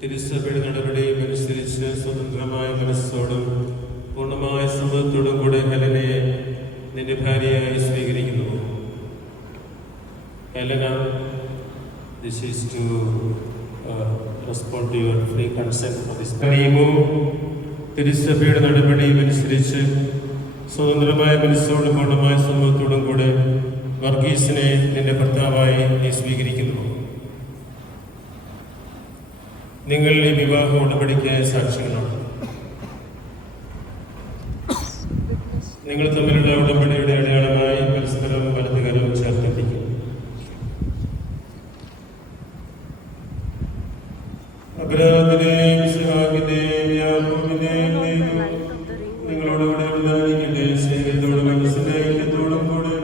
തിരുസഭയുടെ നടപടിയും അനുസരിച്ച് സ്വതന്ത്രമായ മനസ്സോടും പൂർണ്ണമായ സമ്മതത്തോടും കൂടെ ഹെലനയെ നിന്റെ ഭാര്യയായി സ്വീകരിക്കുന്നു. Helena, this is to respond to your free consent for this. തിരുസഭയുടെ നടപടിയും അനുസരിച്ച് സ്വതന്ത്രമായ മനസ്സോടും പൂർണ്ണമായ സമ്മതത്തോടും കൂടെ വർഗീസിനെ നിന്റെ ഭർത്താവായി നീ സ്വീകരിക്കുന്നു. നിങ്ങൾ ഈ വിവാഹ ഉടമ്പടിക്ക് സാക്ഷികളാണ്. നിങ്ങൾ തമ്മിലുള്ള ഉടമ്പടിയുടെ അടയാളമായി പരസ്പരം വലതുകരം ചേർത്തിരിക്കും. അബ്രാഹാമിനെയും ഇസ്ഹാക്കിനെയും യാക്കോബിനെയും ദൈവം നിങ്ങളോടുകൂടെ ഉണ്ടായിരിക്കട്ടെ. സ്നേഹത്തോടും മനസ്സിലായിക്കത്തോടും കൂടെ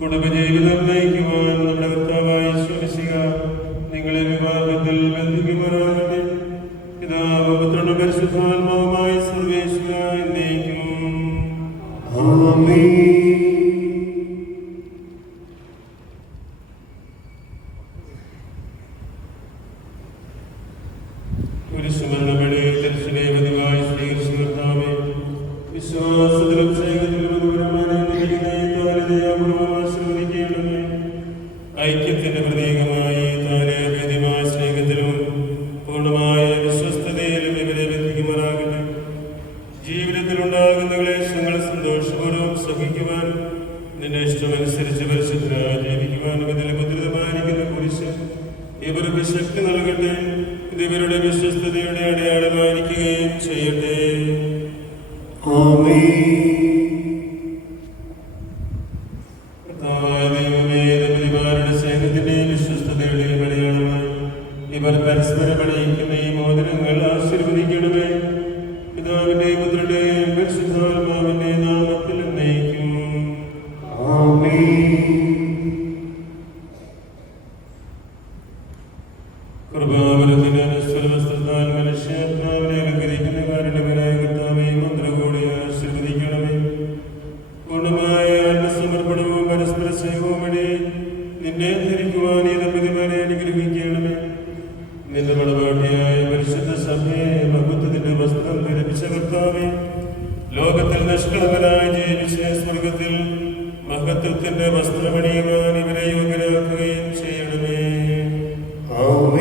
കുടുംബജീവിതം നയിക്കുവാൻ നമ്മുടെ കർത്താവായ യേശുമിശിഹ നിങ്ങളെ വിവാഹത്തിൽ ബന്ധിക്കുമാറാകട്ടെ. പിതാവും പുത്രനും പരിശുദ്ധാത്മാവുമായ സർവേശ്വര എന്നേക്കും. ഒരു സുവർണ്ണമണി ദർശനെ പതിവായി സ്വീകരിച്ചു കർത്താവേ, വിശ്വാസത്തിലും സ്നേഹത്തിലും ആശീർവദിക്കണമേ. ഐക്യത്തിന്റെ പ്രതീകമായി താരഭേദ്യമായ സ്നേഹത്തിലും പൂർണ്ണമായ വിശ്വസ്തതയിലും ഇവരെ ബന്ധിക്കുമാറാകട്ടെ. ജീവിതത്തിലുണ്ടാകുന്ന ക്ലേശങ്ങൾ സന്തോഷപൂർവ്വം സഹിക്കുവാൻ, നിന്റെ ഇഷ്ടമനുസരിച്ച് പരിശുദ്ധരായി ജീവിക്കുവാനും ഇതിൽ മുദ്രിതമായിരിക്കുന്ന കുരിശ് ഇവർക്ക് ശക്തി നൽകട്ടെ. ഇത് ഇവരുടെ വിശ്വസ്തതയുടെ അടയാളമായിരിക്കുകയും ചെയ്യട്ടെ. ദൈവമേ, സ്നേഹത്തിന്റെയും വിശ്വസ്തതയുടെയും അടയാളമായി ഇവർ പരസ്പരം അണിയിക്കുന്ന ഈ മോതിരങ്ങൾ ആശീർവദിക്കണമേ. പിതാവിന്റെയും പുത്രന്റെയും പരിശുദ്ധാത്മാവിന്റെയും നാമത്തിൽ എന്നേക്കും. കൃപാവരത്തിന് അനശ്വര വസ്ത്രത്താൽ മനുഷ്യാത്മാവിനെ അലങ്കരിക്കുന്ന കാരണവനായ കർത്താവേ, മന്ത്രകൂടെ ആശീർവദിക്കണമേ. പൂർണ്ണമായ ആത്മസമർപ്പണവും പരസ്പര സ്നേഹവും വഴി നിന്നെ ധരിക്കുവാൻ ഈ ദമ്പതിമാരെ അനുഗ്രഹിക്കണമേ. നിന്റെ മണവാട്ടിയായ പരിശുദ്ധ സഭയെ മഹത്വത്തിന്റെ വസ്ത്രം ധരിപ്പിച്ച കർത്താവേ, ലോകത്തിൽ നിഷ്കളങ്കനായി ജീവിച്ച സ്വർഗത്തിൽ മഹത്വത്തിന്റെ വസ്ത്രമണിയുവാൻ ഇവരെ യോഗ്യരാക്കുകയും ചെയ്യണമേ. Oh,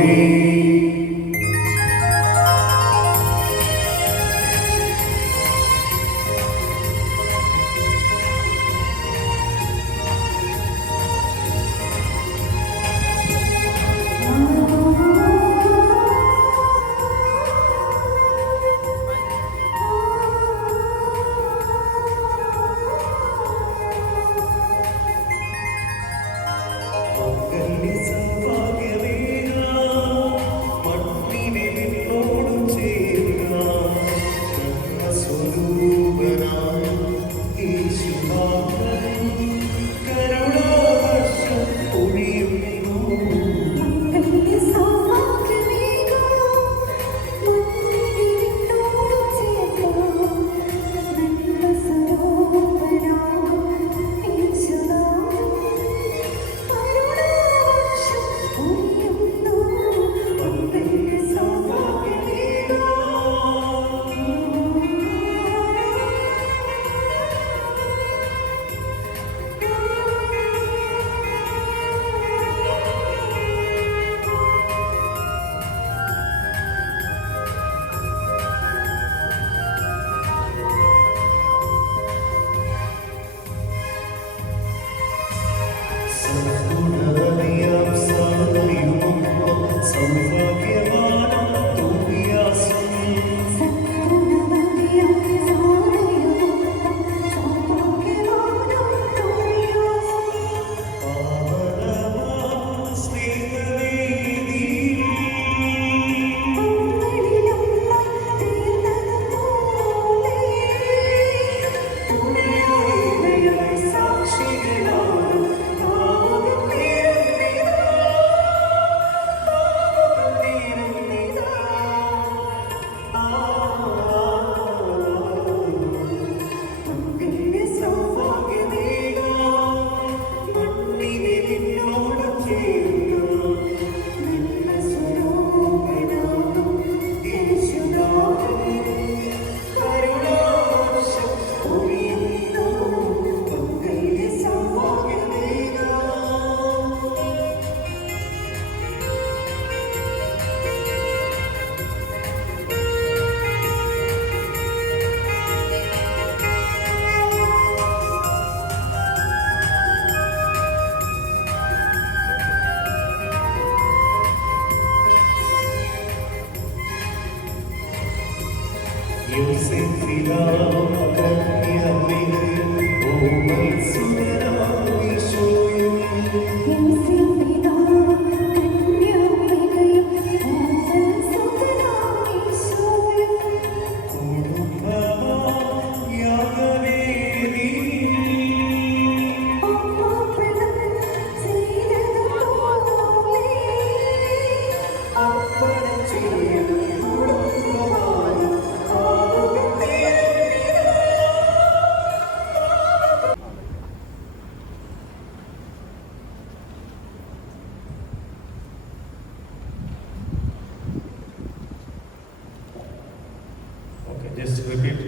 Okay, just repeat,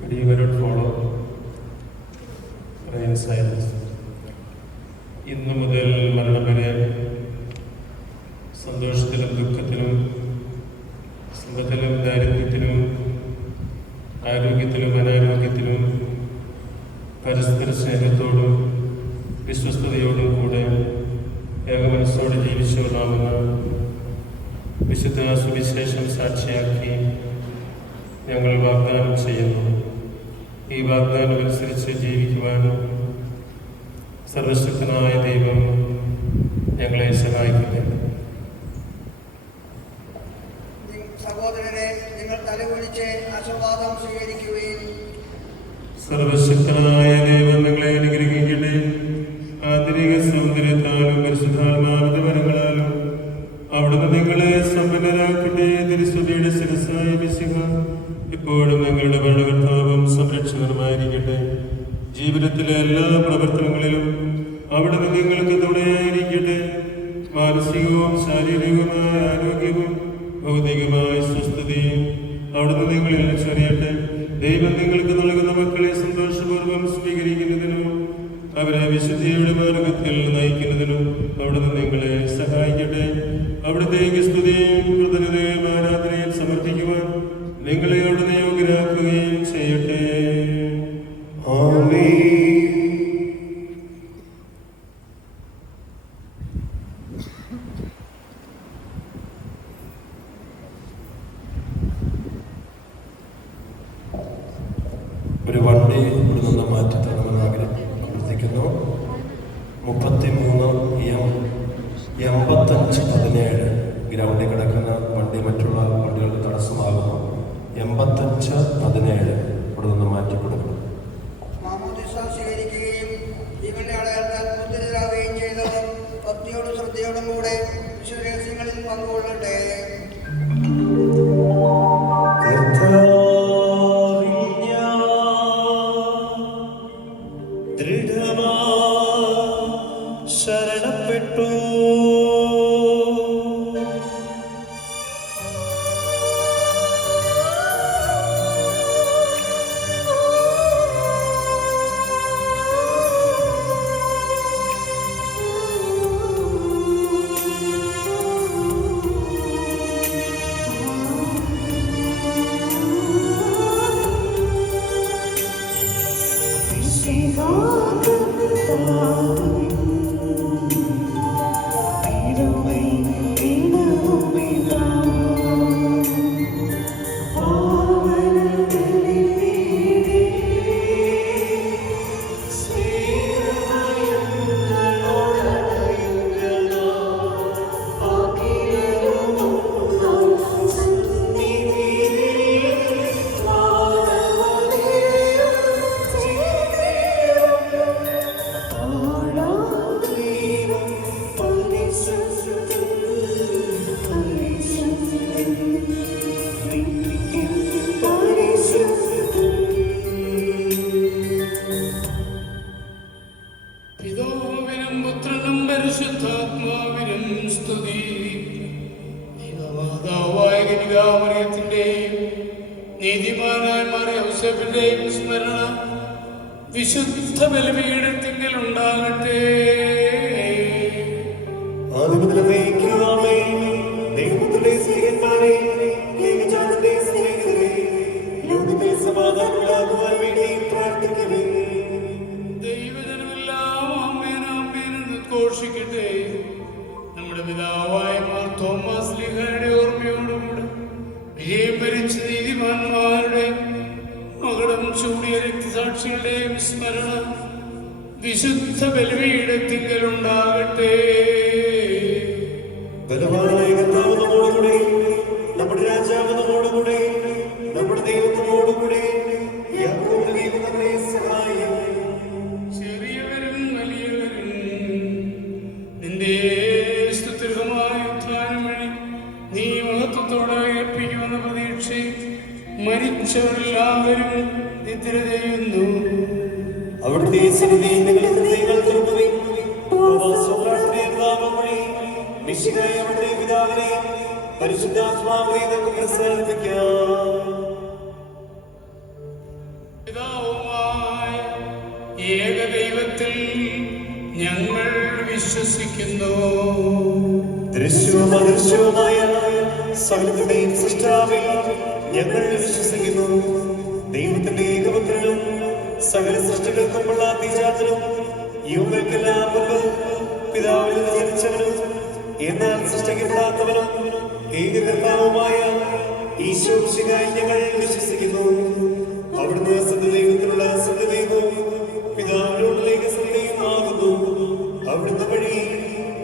but you will not follow. Pray in silence. ഇന്നു മുതൽ മരണം വരെ സന്തോഷത്തിലും ദുഃഖത്തിലും സമ്പത്തിലും ദാരിദ്ര്യത്തിലും ആരോഗ്യത്തിലും അനാരോഗ്യത്തിലും പരസ്പര സ്നേഹത്തോടും വിശ്വസ്തയോടും കൂടെ ഏകമനസ്സോടെ ജീവിച്ചുകൊള്ളാമെന്ന് വിശുദ്ധ സുവിശേഷം സാക്ഷിയാക്കി ഞങ്ങൾ വാഗ്ദാനം ചെയ്യുന്നു. ഈ വാഗ്ദാനം അനുസരിച്ച് ജീവിക്കുവാനും സർവശക്തനായ ദൈവം ഞങ്ങളെ സഹായിക്കട്ടെ. സഹോദരനെ, നിങ്ങൾ തലകുനിച്ച് ആശീർവാദം സ്വീകരിക്കുകയും സർവശക്തനായ ദൈവം നിങ്ങളെ അനുഗ്രഹിക്കട്ടെ. ആന്തരിക സൗന്ദര്യത്താലും പരിശുദ്ധാത്മാവിന്റെ വരങ്ങളാലും അവിടുന്ന് നിങ്ങളെ സമ്പന്നരാക്കട്ടെ. തിരുസ്തുതിയുടെ ശിരസ്സായ മിശിഹ ഇപ്പോഴും നിങ്ങളുടെ ഭരണകർത്താവും സംരക്ഷകനുമായിരിക്കട്ടെ. ജീവിതത്തിലെ എല്ലാ പ്രവർത്തനങ്ങളിലും അവിടുന്ന് നിങ്ങൾക്ക് തുണയായിരിക്കട്ടെ. മാനസികവും ശാരീരികവുമായ ആരോഗ്യവും ഭൗതികമായ സ്വസ്ഥതയും അവിടുന്ന് നിങ്ങളിൽ ചൊരിയട്ടെ. ദൈവം നിങ്ങൾക്ക് നൽകുന്ന മക്കളെ സന്തോഷപൂർവ്വം സ്വീകരിക്കുന്നതിനും അവരെ വിശുദ്ധിയുടെ മാർഗത്തിൽ നയിക്കുന്നതിനും അവിടുന്ന് നിങ്ങളെ സഹായിക്കട്ടെ. അവിടുത്തേക്ക് സ്തുതിയും കൃതജ്ഞതയും ആരാധനയും സമർപ്പിക്കുവാൻ നിങ്ങളെ അവിടുന്ന് യോഗ്യരാക്കുകയും ചെയ്യട്ടെ. ആമേൻ. ഒരു വണ്ടി ഇവിടെ നിന്ന് മാറ്റി തരണമെന്ന് അഭ്യർത്ഥിക്കുന്നു. 33-85-17 ഗ്രൗണ്ടിൽ കിടക്കുന്ന വണ്ടി മറ്റുള്ള വണ്ടികൾക്ക് തടസ്സമാകുന്നു. 85-17 ഇവിടെ നിന്ന് മാറ്റി കൊടുക്കണം. മാമോദിസ സ്വീകരിക്കുകയും ജീവന്റെ അടയാളത്താൽ മുദ്രിതരാവുകയും ചെയ്തവർ ഭക്തിയോടും ശ്രദ്ധയോടും കൂടെ വിശ്വരഹസ്യങ്ങളിൽ പങ്കുകൊള്ളട്ടെ. ശരണപ്പെട്ടു. പിതാവിനും പുത്രനും പരിശുദ്ധാത്മാവിനും സ്തുതി. ദൈവമാതാവായ കന്യകാമറിയത്തിന്റെയും നീതിമാനായ മാറിയ ഔസേപ്പിന്റെയും സ്മരണ വിശുദ്ധ ബലിപീഠത്തിങ്കൽ ഉണ്ടാകട്ടെ. ദൈവത്തിലെ സ്നേഹിതന്മാരെ, ദൈവജാതന്റെ സ്നേഹിതരെ, ലോകത്തിൽ സമാധാനമുണ്ടാകുവാൻ വേണ്ടി പ്രാർത്ഥിക്കുവിൻ. ദൈവജനമെല്ലാം ആമേൻ ആമേൻ എന്ന് ഘോഷിക്കട്ടെ. നമ്മുടെ പിതാവായ മാർ തോമസ് ലീഹയുടെ ഓർമ്മയോടുകൂടെ വിജയം ഭരിച്ച നീതിമാന്മാരുടെ ഒളിച്ചൂടിയ രക്തസാക്ഷികളുടെയും സ്മരണ വിശുദ്ധ ബലിപീഠത്തിങ്കലുണ്ടാകട്ടെ. ബലവാനായ കർത്താവ് നമ്മോടുകൂടെ, നമ്മുടെ രാജാവ് നമ്മോടുകൂടെ, നമ്മുടെ ദൈവത്തോടുകൂടെ. യാക്കോബിന്റെ ദൈവം നമ്മെ സഹായിക്കും. ചെറിയവരും വലിയവരും നിന്റെ സ്തുത്യർഹമായ ഉത്ഥാനം വഴി നീ മഹത്വത്തോടെ ഏൽപ്പിക്കുമെന്ന പ്രതീക്ഷയിൽ മരിച്ചവരെല്ലാവരും നിദ്ര ചെയ്യുന്നു. അവിടുത്തെ സന്നിധിയിൽ നിങ്ങളുടെ ഹൃദയങ്ങൾ തുറന്നുവീൻ. ഉപവാസപ്രാർത്ഥനയും നാമം വഴി മിശിഹായ അവിടുത്തെ പിതാവിനെയും പരിശുദ്ധാത്മാവിനെയും നമുക്ക് പ്രസാദിപ്പിക്കാം. പിതാവുമായ ഏകദൈവത്തിൽ ഞങ്ങൾ വിശ്വസിക്കുന്നു. ദൃശ്യവും അദൃശ്യവുമായ സകലത്തിന്റെയും സൃഷ്ടാവിൽ ഞങ്ങൾ വിശ്വസിക്കുന്നു. ദൈവത്തിന്റെ ഏകപുത്രനും സകല സൃഷ്ടികൾക്കുമുള്ള അതിജാതനും യുവങ്ങൾക്കെല്ലാം മുമ്പ് പിതാവിൽ ജനിച്ചവനും എന്നാൽ സൃഷ്ടിക്കപ്പെടാത്തവനും ഏകകർത്താവുമായ ഈശോ മിശിഹായിൽ ഞങ്ങൾ വിശ്വസിക്കുന്നു. അവിടുന്ന് സത്യദൈവത്തിലുള്ള സത്യദൈവവും പിതാവിനോടുള്ള ഏകസത്യവുമാകുന്നു. അവിടുന്ന് വഴി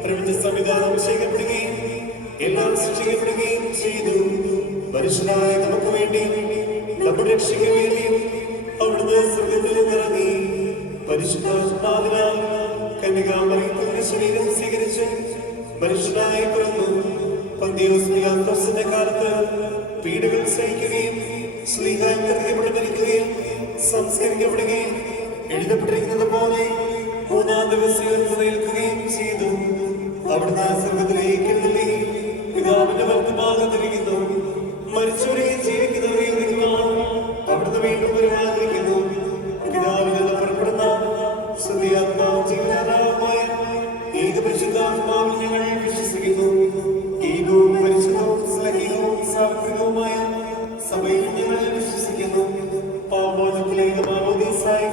പ്രപഞ്ച സംവിധാനം അഭിഷേകപ്പെടുകയും എല്ലാം സൃഷ്ടിക്കപ്പെടുകയും ചെയ്തു. മനുഷ്യനായ നമുക്ക് വേണ്ടി നമ്മുടെ രക്ഷയ്ക്ക് വേണ്ടിയും അവിടുന്ന് സ്വർഗ്ഗത്തിൽ നിന്നിറങ്ങി പരിശുദ്ധാത്മാവിനാൽ കന്യകാമറിയത്തിന്റെ ശരീരം സ്വീകരിച്ച് മനുഷ്യനായി പിറന്നു. പന്തിയോസ് പിലാത്തോസിന്റെ കാലത്ത് പീഡകൾ സഹിക്കുകയും ശ്ലീഹായി കരുതപ്പെട്ട് മരിക്കുകയും സംസ്കരിക്കപ്പെടുകയും എഴുതപ്പെട്ടിരിക്കുന്നത് പോലെ മൂന്നാം ദിവസം ഉയർത്തെഴുന്നേൽക്കുകയും ചെയ്തു. അവിടുന്ന് സ്വർഗ്ഗത്തിലേക്ക് എഴുന്നള്ളി പിതാവിന്റെ വലത്തുഭാഗത്തിരിക്കുന്നു. മരിച്ചവരെയും ജീവിക്കുന്നവരെയും വിധിക്കുവാൻ അവിടുന്ന് വീണ്ടും വരുവാനിരിക്കുന്നു. പിതാവിൽ നിന്ന് പുറപ്പെടുന്ന സ്തുതിയാത്മാവും ജീവനാഥാവുമായ ഏകപരിശുദ്ധാത്മാവിൽ ഞങ്ങൾ വിശ്വസിക്കുന്നു. ഏകവും പരിശുദ്ധവും സ്ലൈംഗികവും സാർവത്രികവുമായ സഭയിൽ ഞങ്ങൾ വിശ്വസിക്കുന്നു. പാപമോചനത്തിലേക്ക് മാമോദീസായി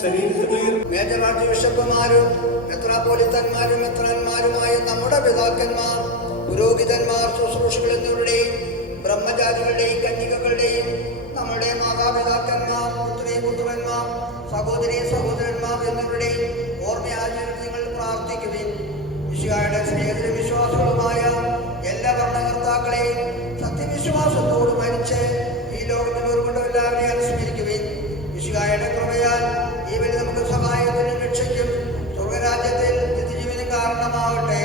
ശരീരത്തിൽ മേജർ ബിഷപ്പുമാരും മെത്രാപ്പോലിത്തന്മാരും മെത്രാന്മാരുമായ നമ്മുടെ പിതാക്കന്മാർ, പുരോഹിതന്മാർ, ശുശ്രൂഷകൾ എന്നിവരുടെയും ബ്രഹ്മചാരികളുടെയും കന്യകകളുടെയും നമ്മുടെ മാതാപിതാക്കന്മാർ, പുത്രന്മാർ, സഹോദരി സഹോദരന്മാർ എന്നിവരുടെയും ഓർമ്മയാചരിച്ച് നിങ്ങൾ പ്രാർത്ഥിക്കുവിൻ. മിശിഹായുടെ സ്നേഹത്തിലും വിശ്വാസങ്ങളുമായ എല്ലാ ഭരണകർത്താക്കളെയും സത്യവിശ്വാസത്തോട് മരിച്ച് ഈ ലോകത്തിൽ ഒരുകൊണ്ട് എല്ലാവരെയും അനുസ്മരിക്കുവിൻ. മിശിഹായുടെ കൃപയാൽ ഈ വഴി നമുക്ക് സഹായത്തിനും രക്ഷയ്ക്കും സ്വർഗരാജ്യത്തിൽ നിത്യജീവന് കാരണമാവട്ടെ.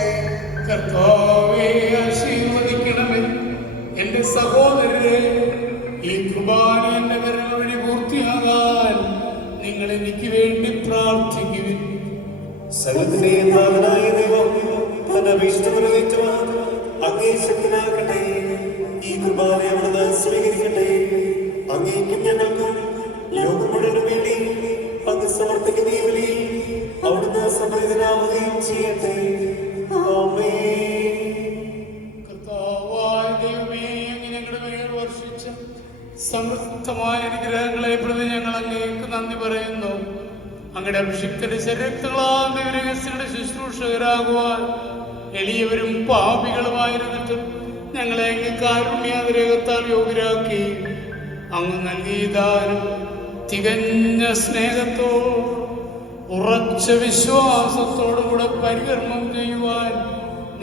കർത്താവേ, ആശീർവദിക്കണമേ. എന്റെ സഹോദരരെ, ഈ കുർബാന എന്റെ വിരൽ വഴി പൂർത്തിയാകാൻ നിങ്ങൾ എനിക്ക് വേണ്ടി പ്രാർത്ഥിക്കുവിൻ. സകലത്തിന്റെയും നാഥനായ ദൈവം തന്റെ അഭീഷ്ടം നിറവേറ്റുവാൻ അങ്ങേ ശക്തനാകട്ടെ. ഈ കുർബാന അവിടുന്ന് സ്വീകരിക്കട്ടെ. അങ്ങേക്കും ഞങ്ങൾക്കും ലോകം മുഴുവനും വേണ്ടി അങ്ങ് സമർപ്പിക്കുന്ന ഈ ബലിയിൽ അവിടുന്ന് സംപ്രീതനാവുകയും ചെയ്യട്ടെ. ആമേൻ. കർത്താവായ ദൈവമേ, അങ്ങ് ഞങ്ങളുടെ മേൽ വർഷിച്ച സമൃദ്ധമായ അനുഗ്രഹങ്ങളെ പ്രതി ഞങ്ങൾ അങ്ങേക്ക് നന്ദി പറയുന്നു. അങ്ങയുടെ അഭിഷിക്തന്റെ ശരീരങ്ങളാൽ ദൈവരഹസ്യങ്ങളുടെ ശുശ്രൂഷകരാകുവാൻ എളിയവരും പാപികളുമായിരുന്നിട്ടും ഞങ്ങളെ അങ്ങ് കാരുണ്യാതിരേകത്താൽ യോഗ്യരാക്കി. അങ്ങ് നൽകിയ ദാനം തികഞ്ഞ സ്നേഹത്തോട് ഉറച്ച വിശ്വാസത്തോടുകൂടെ പരികർമ്മം ചെയ്യുവാൻ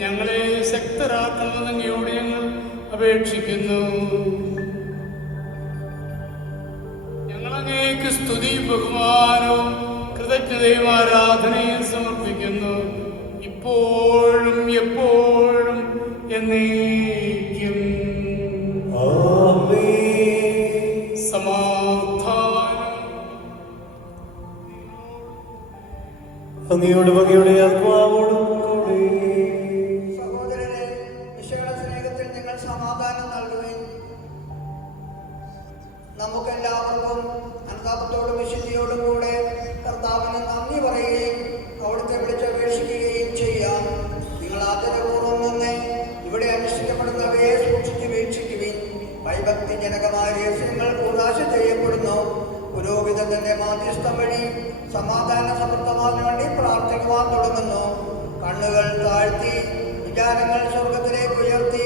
ഞങ്ങളെ ശക്തരാക്കണമെന്ന് അങ്ങയോട് ഞങ്ങൾ അപേക്ഷിക്കുന്നു. ഞങ്ങൾ അങ്ങേക്ക് സ്തുതിയും ബഹുമാനവും കൃതജ്ഞതയും ആരാധനയും സമർപ്പിക്കുന്നു, ഇപ്പോഴും എപ്പോഴും എന്നേക്കും. സമാധാനം അങ്ങയോട് അങ്ങയുടെ ആത്മാവോടും കൂടെ. സഹോദരനെ, ഈശോയുടെ സ്നേഹത്തിൽ നിങ്ങൾ സമാധാനം നൽകുകയും നമുക്കെല്ലാവർക്കും അനുതാപത്തോടും വിശുദ്ധിയോടും കൂടെ കർത്താവിന് നന്ദി പറയുകയും അവിടുത്തെ വിളിച്ചപേക്ഷിക്കുകയും ചെയ്യാം. നിങ്ങൾ ആദരപൂർവ്വം നിന്ന് ഇവിടെ അനുഷ്ഠിക്കപ്പെടുന്നവയെ സൂക്ഷിച്ച് വീക്ഷിക്കുവിൻ. ഭയഭക്തിജനകമായ രഹസ്യങ്ങൾ കൂതാശ ചെയ്യപ്പെടുന്നു. പുരോഹിതന്റെ മാധ്യസ്ഥം വഴി സമാധാന സമൃദ്ധമാകാൻ വേണ്ടി പ്രാർത്ഥിക്കുവാൻ തുടങ്ങുന്നു. കണ്ണുകൾ താഴ്ത്തി വിചാരങ്ങൾ സ്വർഗത്തിലേക്ക് ഉയർത്തി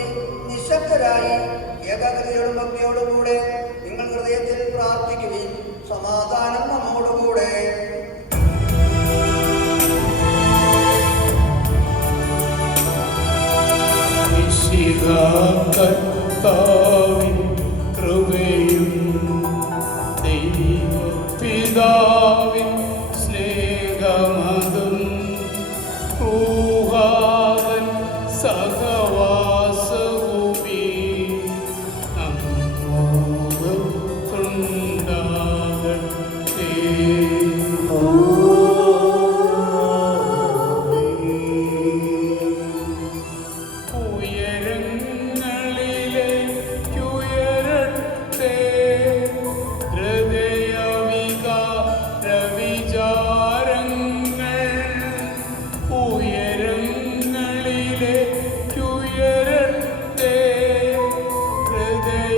നിശബ്ദരായി ഏകാഗ്രതയോടും ഭക്തിയോടും കൂടെ നിങ്ങൾ ഹൃദയത്തിൽ പ്രാർത്ഥിക്കുവിൻ. കർത്താവിൻ കൃപയും ദൈവപിതാവിൻ സ്നേഹമതും ഊഹാതൻ സഹവാസഭൂമി നമ്മോട് ഉണ്ടാകട്ടെ. ഉയരങ്ങളിലേക്കുയരട്ടെ ഹൃദയവികാരവിചാരങ്ങൾ. ഉയരങ്ങളിലേക്കുയരട്ടെ ഹൃദയവികാരവിചാരങ്ങൾ.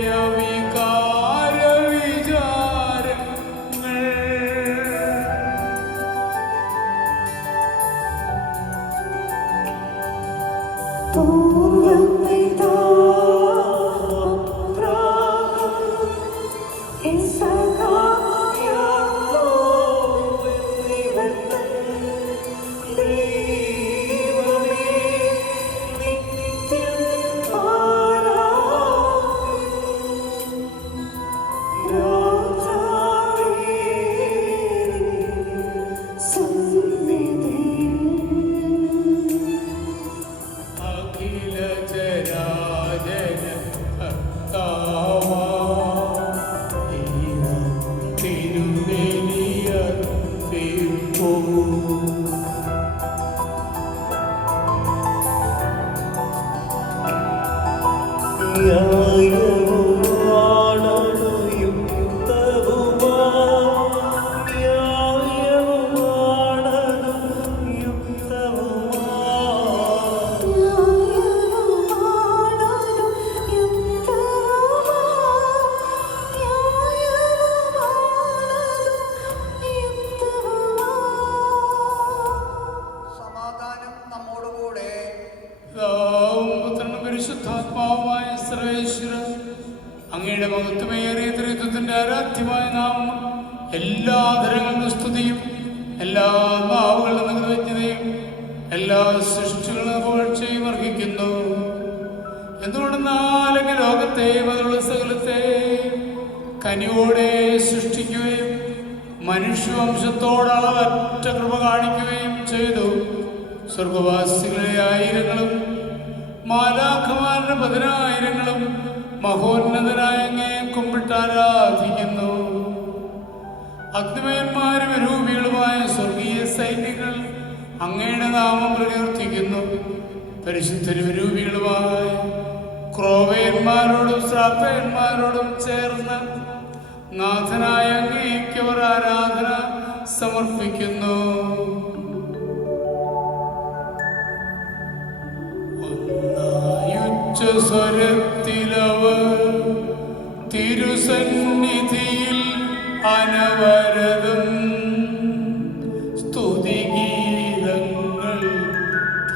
അഖില ചരാചര കർത്താവാ തിരുനെനിയർപ്പിപ്പൂ. സമാധാനം നമ്മോടുകൂടെ. പിതാവും പുത്രനും പരിശുദ്ധാത്മാവുമായ സർവേശ്വരൻ അങ്ങയുടെ മഹത്വമേറിയ ത്രിത്വത്തിന്റെ ആരാധ്യമായ നാമം എല്ലാ ധരങ്ങളുടെ സ്തുതിയും എല്ലാ നാവുകളുടെ നികൃതജ്ഞതയും എല്ലാ സൃഷ്ടികളുടെ പുകഴ്ചയും അർഹിക്കുന്നു. എന്തുകൊണ്ടെന്നാലെങ്കിൽ ലോകത്തെയും അതിലുള്ള സകലത്തെ കനിയോടെ സൃഷ്ടിക്കുകയും മനുഷ്യവംശത്തോട് അളവറ്റ കൃപ കാണിക്കുകയും ചെയ്തു. സ്വർഗവാസികളെ ആയിരങ്ങളും മാലാഖമാരുടെ 10,000-ങ്ങളും മഹോന്നതനായ അങ്ങയെ കുമ്പിട്ട് ആരാധിക്കുന്നു. അഗ്നിമയന്മാരും വിരൂപികളുമായ സ്വർഗീയ സൈന്യങ്ങൾ അങ്ങയുടെ നാമം പ്രകീർത്തിക്കുന്നു. പരിശുദ്ധരും വിരൂപികളുമായ ക്രോവേന്മാരോടും ശ്രാപ്പയന്മാരോടും ചേർന്ന് നാഥനായ അങ്ങേക്ക് അവർ ആരാധന സമർപ്പിക്കുന്നു. സ്വരത്തിലവർ തിരുസന്നിധിയിൽ അനവരതം സ്തുതിഗീതങ്ങൾ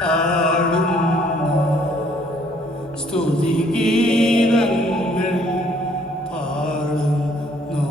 പാടുന്നു. സ്തുതിഗീതങ്ങൾ പാടുന്നു.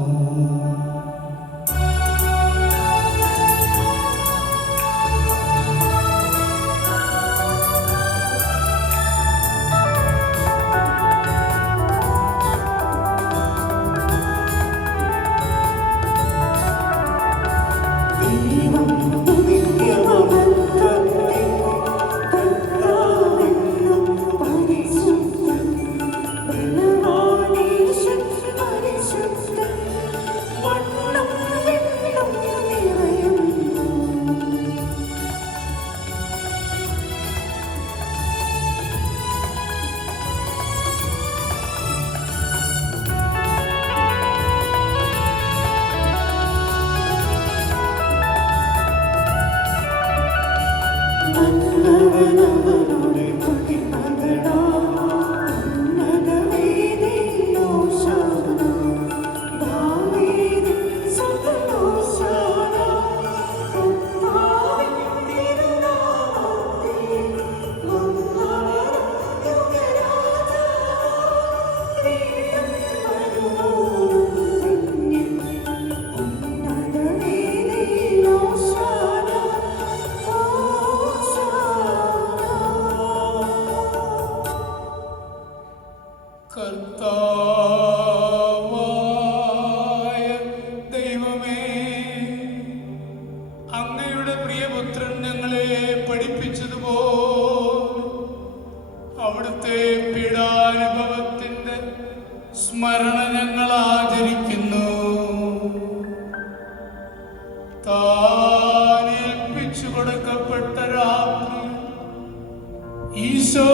ഈശോ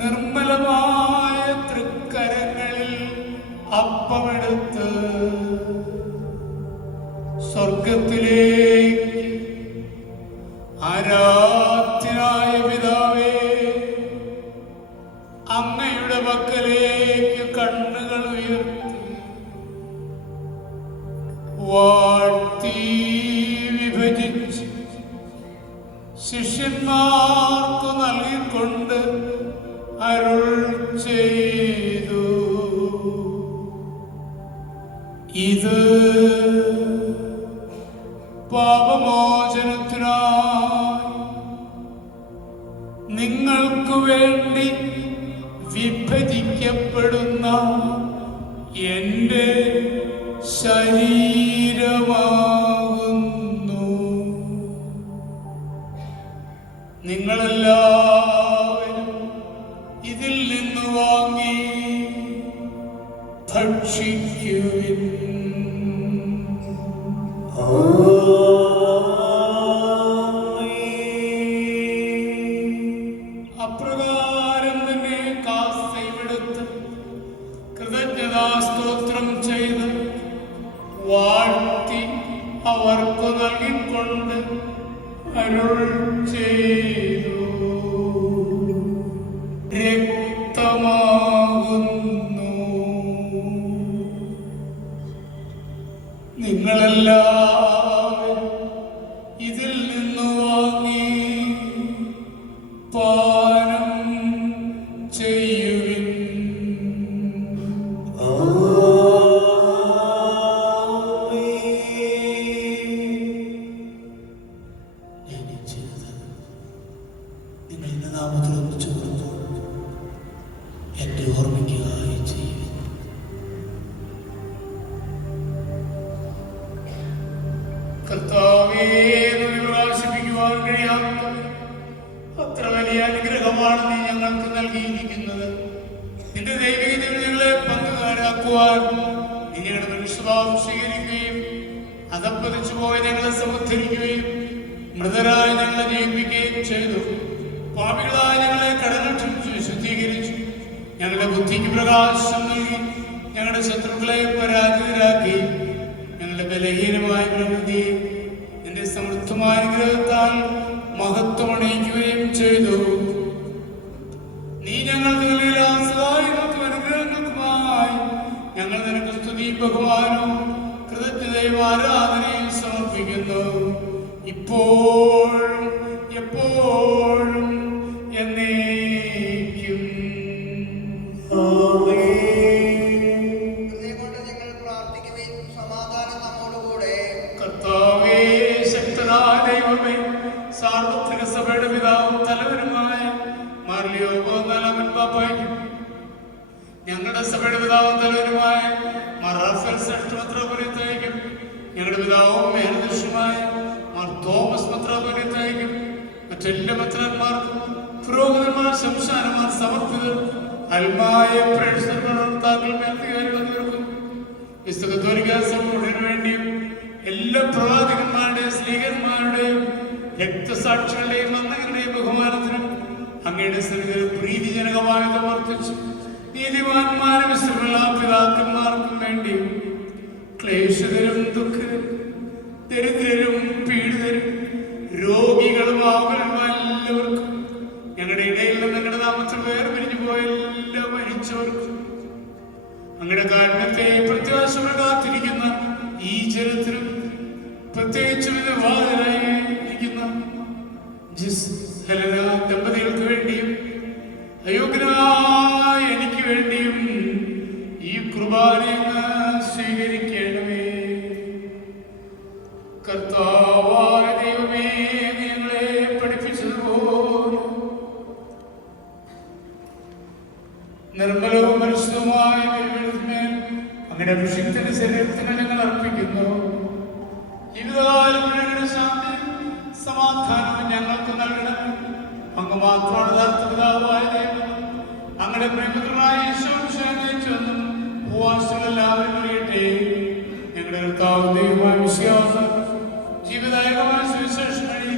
നിർമ്മലമായ തൃക്കരങ്ങളിൽ അപ്പമെടുത്ത് സ്വർഗത്തിലേക്ക് ആരാധ്യനായ പിതാവേ, അങ്ങയുടെ പക്കലേക്ക് കണ്ണുകൾ ഉയർത്തി വാഴ്ത്തി വിഭജിച്ച് ശിഷ്യന്മാർക്ക് നൽകിക്കൊണ്ട് അരുൾ ചെയ്തു, ഇത് പാപമോചനത്തിനായി നിങ്ങൾക്ക് വേണ്ടി വിഭജിക്കപ്പെടുന്ന എൻ്റെ ശരീരമാകുന്നു. നിങ്ങളെല്ലാവരും ഇതിൽ നിന്ന് വാങ്ങി ഭക്ഷിക്കുവിൻ. അപ്രകാരം തന്നെ കാസയുമെടുത്ത് കൃതജ്ഞതാസ്തോത്രം ചെയ്ത് വാഴ്ത്തി അവർക്ക് നൽകിക്കൊണ്ട് അരുൾ ചെയ്തു, രക്തമാകുന്നു. നിങ്ങളെല്ലാവരും ഇതിൽ നിന്ന് വാങ്ങി പാനം ചെയ്യുവിൻ. നിങ്ങളുടെ നാമത്തിൽ ഒന്നിച്ചു കൊടുത്തു എന്റെ ഓർമ്മിക്കുകയായി ചെയ്യുവിൻ. കർത്താവേ, പ്രകാശിപ്പിക്കുവാൻ കഴിയാത്ത അത്ര വലിയ അനുഗ്രഹമാണ് നീ ഞങ്ങൾക്ക് നൽകിയിരിക്കുന്നത്. നിന്റെ ദൈവികതയിൽ ഞങ്ങളെ പങ്കുകാരാക്കുവാൻ നീ ഞങ്ങളുടെ മനുഷ്യഭാവം സ്വീകരിക്കുകയും അതപ്പതിച്ചു പോയി ഞങ്ങളെ സമുദ്ധരിക്കുകയും മൃതരായ ഞങ്ങളെ ജീവിപ്പിക്കുകയും ചെയ്തു. പാപികളായ ഞങ്ങളെ കടങ്ങൾ ക്ഷമിച്ചു വിശുദ്ധീകരിച്ചു. ഞങ്ങളുടെ ബുദ്ധിക്ക് പ്രകാശം നൽകി ഞങ്ങളുടെ ശത്രുക്കളെ പരാജിതരാക്കി. ഞങ്ങളുടെ ബലഹീനമായ പ്രകൃതിയെ നിന്റെ സമൃദ്ധമായ അനുഗ്രഹത്താൽ മഹത്വമണിയിക്കുകയും ചെയ്തു. നീ ഞങ്ങൾക്ക് നൽകിയ സഹായങ്ങൾക്കും അനുഗ്രഹങ്ങൾക്കുമായി ഞങ്ങൾ നിനക്ക് സ്തുതിയും ബഹുമാനവും കൃതജ്ഞതയും ആരാധനയും സമർപ്പിക്കുന്നു, ഇപ്പോഴും എപ്പോഴും എന്നേക്കും. ഹൃദയം കൊണ്ട് നിങ്ങൾ പ്രാർത്ഥിക്കുവിൻ. സമാധാനം നമ്മോടുകൂടെ. കർത്താവേ, ശക്തനായ ദൈവമേ, സാർവത്രിക സഭയുടെ പിതാവും തലവനുമായ മാർലിയോബോ നാലാമൻ പാപ്പായ്ക്കും ഞങ്ങളുടെ സഭയുടെ പിതാവും തലവനുമായ മാർ റാഫേൽ ശ്രേഷ്ഠ മെത്രാപ്പൊലീത്തയ്ക്കും ഞങ്ങളുടെ പിതാവും മേലധ്യക്ഷനുമായ മാർ തോമസ് മെത്രാപ്പൊലീത്തയ്ക്കും മറ്റെല്ലാ മെത്രാന്മാർക്കും പുരോഹിതന്മാർ, ശംശാനമാർ, സമർപ്പിതർ, അൽമായ പ്രേക്ഷകർത്താക്കൾ, മേൽധികാരികൾക്കും വിശുദ്ധ കത്തോലിക്കാ സഭയുടെ വേണ്ടിയും എല്ലാ പ്രവാചകന്മാരുടെയും സ്ലീഹന്മാരുടെയും രക്തസാക്ഷികളുടെയും വന്ദകരുടെയും ബഹുമാനത്തിനും അങ്ങയുടെ സന്നിധിയിൽ പ്രീതിജനകമായി പ്രവർത്തിച്ചു നീതിമാന്മാരും വിശുദ്ധ പിതാക്കന്മാർക്കും വേണ്ടിയും ക്ലേശകരും ദുഃഖരും ദരിദ്രരും പീഡിതരും രോഗികളും ആകുലരുമായ എല്ലാവർക്കും ഞങ്ങളുടെ ഇടയിൽ നിന്ന് ഞങ്ങളുടെ നാമത്തിൽ വേർപിരിഞ്ഞു പോയ എല്ലാ മരിച്ചവർക്കും അങ്ങയുടെ കാരണത്തെ പ്രത്യാശയോടെ കാത്തിരിക്കുന്ന ഈ ജനത്തിനും പ്രത്യേകിച്ച് വിവാഹിതരായിരിക്കുന്ന ഹെലന ദമ്പതികൾക്ക് വേണ്ടിയും അയോഗ്യനായ എനിക്ക് വേണ്ടിയും ഈ കുർബാനയെ സ്വീകരിക്കണമേ. കർത്താവായ ദൈവമേ, ഞങ്ങളെ പഠിപ്പിച്ചതുപോലെ നിർമ്മലവും പരിശുദ്ധവുമായ ബലിപീഠത്തിന്മേൽ അങ്ങയുടെ അഭിഷിക്തന്റെ ശരീരത്തിന് ഞങ്ങൾ അർപ്പിക്കുന്നു. ജീവിതകാലം മുഴുവൻ ശാന്തിയും സമാധാനവും ഞങ്ങൾക്ക് നൽകണം. അങ്ങ് മാത്രമാണ് യഥാർത്ഥ പിതാവായ ദൈവം. അങ്ങയുടെ പ്രിയപുത്രനായ ഈശോയെന്നും ഉപവാസങ്ങളെല്ലാവരും അറിയട്ടെ. ഞങ്ങളുടെ കർത്താവ് ദൈവമായ വിശ്വാസം ജീവിതായകമായ സുവിശേഷം വഴി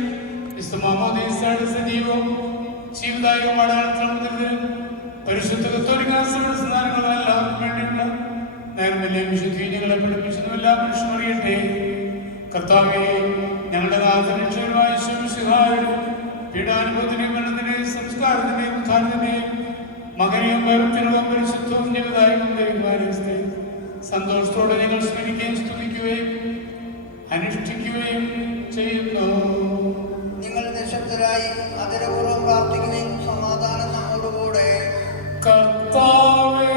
വിശുദ്ധ മാമോദീസയുടെ സജീവം ജീവിത ജീവദായകമായ പരിശുദ്ധ കത്തോലിക്കാ സഭയുടെ എല്ലാവർക്കും വേണ്ടിയുള്ള നേർമല്യ വിശുദ്ധി ഞങ്ങളെ പഠിപ്പിച്ചതും എല്ലാ മനുഷ്യനും അറിയട്ടെ. കർത്താവേ, ഞങ്ങളുടെ നാഥരക്ഷകരുമായ ശിവശിഹായുടെ പീഡാനുഭവത്തിന്റെയും മരണത്തിന്റെയും സംസ്കാരത്തിന്റെയും ഉത്ഥാനത്തിന്റെയും മകനെയും വൈറത്തിനും പരിശുദ്ധവും ജീവദായകവും ദൈവമാനത്തെ സന്തോഷത്തോടെ ഞങ്ങൾ സ്മരിക്കുകയും സ്തുതിക്കുകയും അനുഷ്ഠിക്കുകയും ചെയ്യുന്നു. നിങ്ങൾ നിശബ്ദരായി അതിരപൂർവ്വം പ്രാർത്ഥിക്കുകയും സമാധാനം നമ്മോടുകൂടെ. കർത്താവേ,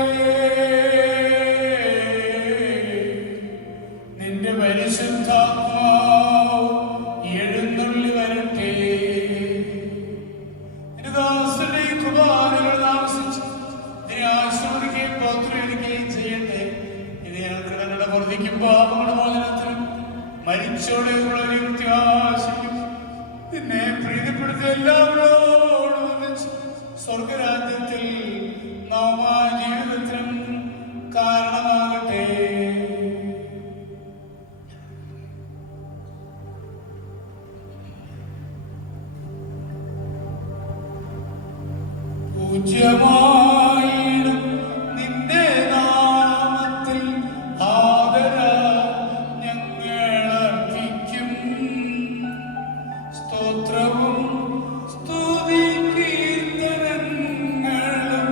നിന്റെ പരിശുദ്ധാത്മാവ് എഴുന്നള്ളി വരട്ടെ. നിന്റെ ദാസന്റെ ഈ കുർബാനകൾ താമസിച്ച് ഇതിനെ ആശീർവദിക്കുകയും പ്രോത്സാഹിപ്പിക്കുകയും ചെയ്യട്ടെ. ഇത് ഞങ്ങൾക്ക് ഞങ്ങളുടെ വർദ്ധിക്കും പാപങ്ങളുടെ മോചനത്തിനും മരിച്ചോടെയുള്ള പ്രത്യാശിക്കും നിന്നെ പ്രീതിപ്പെടുത്തിയ എല്ലാവരോടും ഒന്നിച്ച് സ്വർഗരാജ്യത്തിൽ നവമായ ജീവിതത്തിനും കാരണമാകട്ടെ. പൂജ്യമായിടും നിന്റെ നാമത്തിൽ ആദര ഞങ്ങളർപ്പിക്കും. സ്തോത്രവും സ്തുതി കീർത്തനങ്ങളും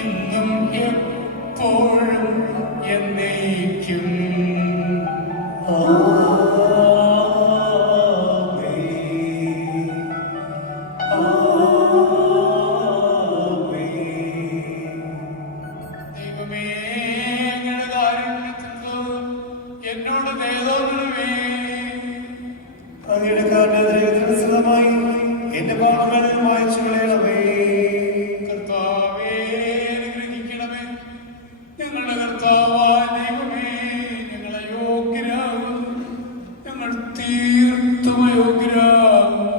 ഇന്നും എപ്പോഴും എന്നേക്കും. ദൈവമേ, അങ്ങയുടെ കാരുണ്യത്തിൽ എന്നോട് ദയതോന്നണമേ. അങ്ങയുടെ കാരണമായി എന്റെ പാപങ്ങൾ വായിച്ചു കളയണമേ. കർത്താവേ, അനുഗ്രഹിക്കണമേ. ഞങ്ങളുടെ കർത്താവായ ദൈവമേ, ഞങ്ങളെ യോഗ്യരാകുന്നു. ഞങ്ങൾ തീർത്തും അയോഗ്യരാകുന്നു.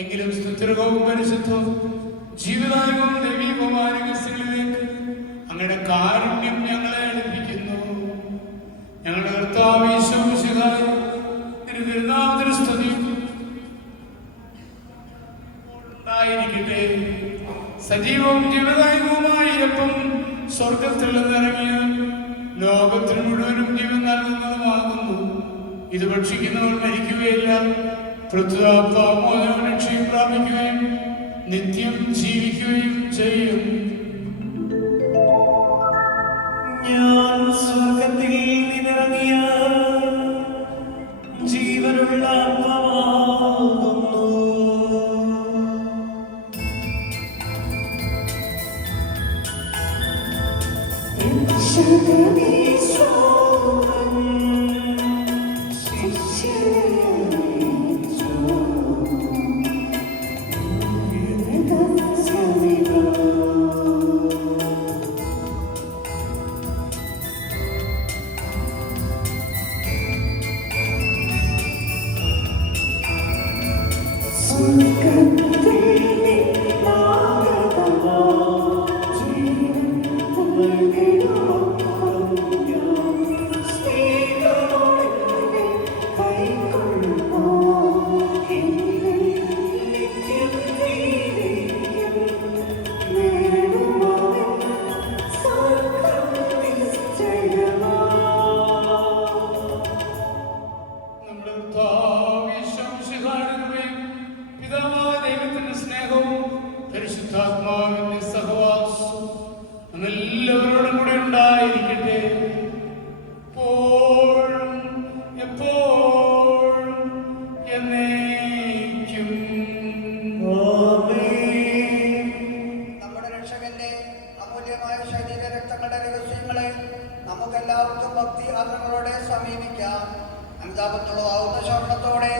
എങ്കിലും സ്തുത്യർഹവും പരിശുദ്ധവും ജീവദായകവും ദൈവീകവുമായ രഹസ്യങ്ങളിലേക്ക് അങ്ങയുടെ കാരുണ്യം ഞങ്ങളെ അടുപ്പിക്കുന്നു. ഞങ്ങളുടെ കർത്താവ് യേശു മിശിഹായ നിന്റെ തിരുനാമത്തിന് സ്തുതി ഉണ്ടായിരിക്കട്ടെ. സജീവവും ജീവദായകവുമായ അപ്പം സ്വർഗത്തിൽ നിന്നിറങ്ങിയ ലോകത്തിന് മുഴുവനും ജീവൻ നൽകുന്നതുമാകുന്നു. ഇത് ഭക്ഷിക്കുന്നവർ മരിക്കുകയില്ല, പൃഥ്വിമോചനവും രക്ഷയും പ്രാപിക്കുകയും നിത്യം ജീവിക്കുകയും ചെയ്യും. ഞാൻ സ്വർഗത്തിൽ നിന്നിറങ്ങിയ ജീവനുള്ള അപ്പമാകുന്നു. നമ്മുടെ കർത്താവ് യേശു മിശിഹായുടെ കൃപയും പിതാവായ ദൈവത്തിന്റെ സ്നേഹവും പരിശുദ്ധാത്മാവിന്റെ സഹവാസവും നമ്മെല്ലാവരോടും കൂടെ ഉണ്ടായിരിക്കട്ടെ. എപ്പോഴും എപ്പോഴും എന്നേക്കും. നമ്മുടെ രക്ഷകന്റെ അമൂല്യമായ ശരീര രക്തങ്ങളുടെ രഹസ്യങ്ങളെ നമുക്കെല്ലാവർക്കും ഭക്തി ആദരങ്ങളോടെ സമീപിക്കാം. അനുതാപത്തുള്ളതാവുന്ന ശരണത്തോടെ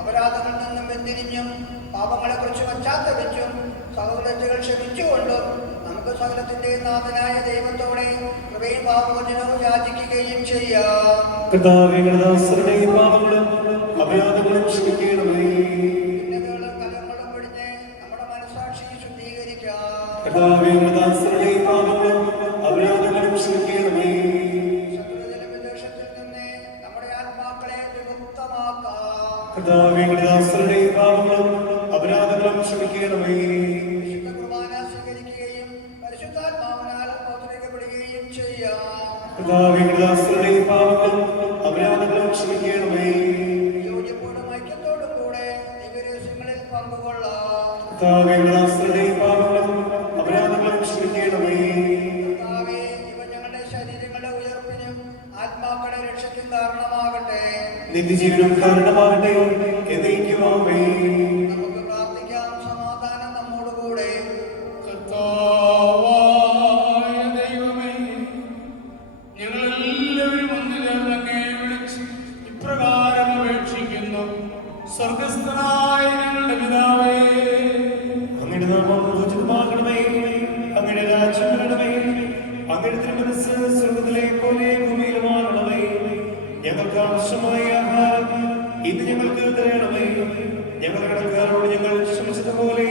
അപരാധങ്ങളിൽ നിന്നും പിന്തിരിഞ്ഞും പാപങ്ങളെക്കുറിച്ച് പശ്ചാത്തപിച്ചും സകലതെറ്റുകൾ ക്ഷമിച്ചുകൊണ്ടും നമുക്ക് സകലത്തിന്റെ നാഥനായ ദൈവത്തോടെ കൃപയും പാപമോചനവും യാചിക്കുകയും ചെയ്യാം. കർത്താവേ, ഞങ്ങളുടെ ദാസരുടെ പാപങ്ങളും അപരാധങ്ങളും ക്ഷമിക്കണമേ. ഭിന്നതകളും കലങ്ങളും പിടിഞ്ഞ് നമ്മുടെ മനസ്സാക്ഷി ശുദ്ധീകരിക്കാം. കർത്താവേ, ഞങ്ങളുടെ ദാസരുടെ പാപങ്ങളും അപരാധങ്ങളും ക്ഷമിക്കണമേ. ശത്രുജല വിദ്വേഷത്തിൽ നിന്ന് നമ്മുടെ ആത്മാക്കളെ വിമുക്തമാക്കാം. കർത്താവേ, ഞങ്ങളുടെ ദാസരുടെ പാപങ്ങളും അപരാധങ്ങളും ക്ഷമിക്കണമേ. കർത്താവേ ദാസരുടെ പാപങ്ങളും അപരാധങ്ങളും ക്ഷമിക്കണമേ. യോജിപ്പോടും ഐക്യത്തോടും കൂടെ ദിവ്യരഹസ്യങ്ങളിൽ പങ്കുകൊള്ളാം. കർത്താവേ ദാസരുടെ പാപങ്ങളും അപരാധങ്ങളും ക്ഷമിക്കണമേ. കർത്താവേ, ഇവ ഞങ്ങളുടെ ശരീരങ്ങളുടെ ഉയർപ്പിനും ആത്മാക്കളുടെ രക്ഷയ്ക്കും കാരണമാകട്ടെ. നിത്യജീവനും കാരണമാകട്ടെ. എന്നേക്കുമാമേ. നമുക്ക് പ്രാർത്ഥിക്കാം. സമാധാനം നമ്മോടുകൂടെ. കർത്താവായ ദൈവമേ, ഞങ്ങളെല്ലാവരും ഒന്ന് ചേർന്ന് അങ്ങയെ വിളിച്ച് ഇപ്രകാരം അപേക്ഷിക്കുന്നു. സ്വർഗസ്ഥനായ ഞങ്ങളുടെ പിതാവേ, അങ്ങയുടെ നാമം പൂജിതമാകണമേ. അങ്ങയുടെ രാജ്യം വരണമേ. അങ്ങയുടെ തിരുമനസ്സ് സ്വർഗ്ഗത്തിലെ പോലെ ഭൂമിയിലുമാകണമേ. ഞങ്ങൾക്ക് ആവശ്യമായ ആഹാരം ഇന്ന് ഞങ്ങൾക്ക് തരണമേ. ഞങ്ങളുടെ കടക്കാരോട് ഞങ്ങൾ ക്ഷമിച്ചതുപോലെ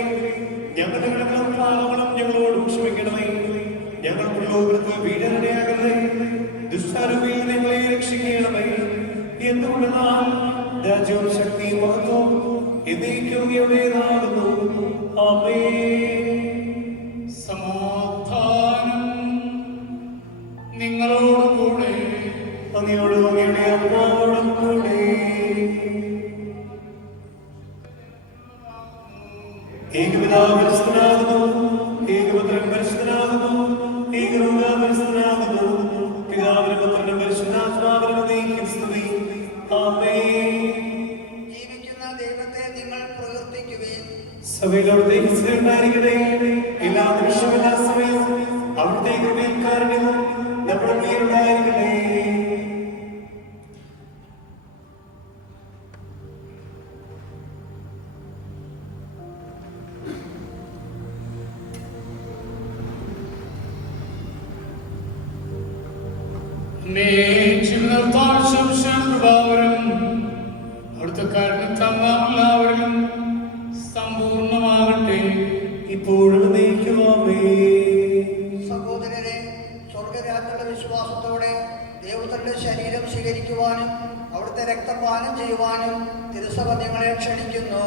ഞങ്ങളുടെ കടങ്ങളും പാപങ്ങളും ഞങ്ങളോടും ക്ഷമിക്കണമേ. ഞങ്ങൾ പ്രലോഭനത്തിൽ വീഴരുതയാകരുതേ. ദുഷ്ടാരൂപിയിൽ ഞങ്ങളെ രക്ഷിക്കണമേ. എന്തുകൊണ്ടെന്നാൽ രാജ്യവും ശക്തിയും മഹത്വവും എന്നേക്കും അങ്ങയുടേതാകുന്നു. ആമേൻ. സമാധാനം നിങ്ങളോടുകൂടെ. അങ്ങയോടും അങ്ങയുടെ ആത്മാവോടും കൂടെ. ഏകപിതാവ് പരിശുദ്ധനാകുന്നു. ഏകപുത്രൻ പരിശുദ്ധനാകുന്നു. ഏകരൂഹാ പരിശുദ്ധനാകുന്നു. പിതാവിനും പുത്രനും പരിശുദ്ധാത്മാവിനും എന്നേക്കും സ്തുതി. ആമേൻ. ജീവിക്കുന്ന ദൈവത്തെ നിങ്ങൾ പ്രകീർത്തിക്കുവിൻ. സഭയിലവിടുത്തെ ഉണ്ടായിരിക്കട്ടെ. എല്ലാ നിമിഷവും എല്ലാ സമയവും അവിടുത്തെ കൃപയും കാരുണ്യവും നമ്മുടെ മേലുണ്ടായിരിക്കട്ടെ. അവിടുത്തെ കാരണത്താൽ നാം എല്ലാവരിലും സമ്പൂർണ്ണമാകട്ടെ. ഇപ്പോഴും നീക്കുവാമേ. സഹോദരരെ, സ്വർഗരാജ്യത്തിന്റെ വിശ്വാസത്തോടെ ദൈവത്തിന്റെ ശരീരം സ്വീകരിക്കുവാനും അവിടുത്തെ രക്തപാനം ചെയ്യുവാനും തിരുസഭ നിങ്ങളെ ക്ഷണിക്കുന്നു.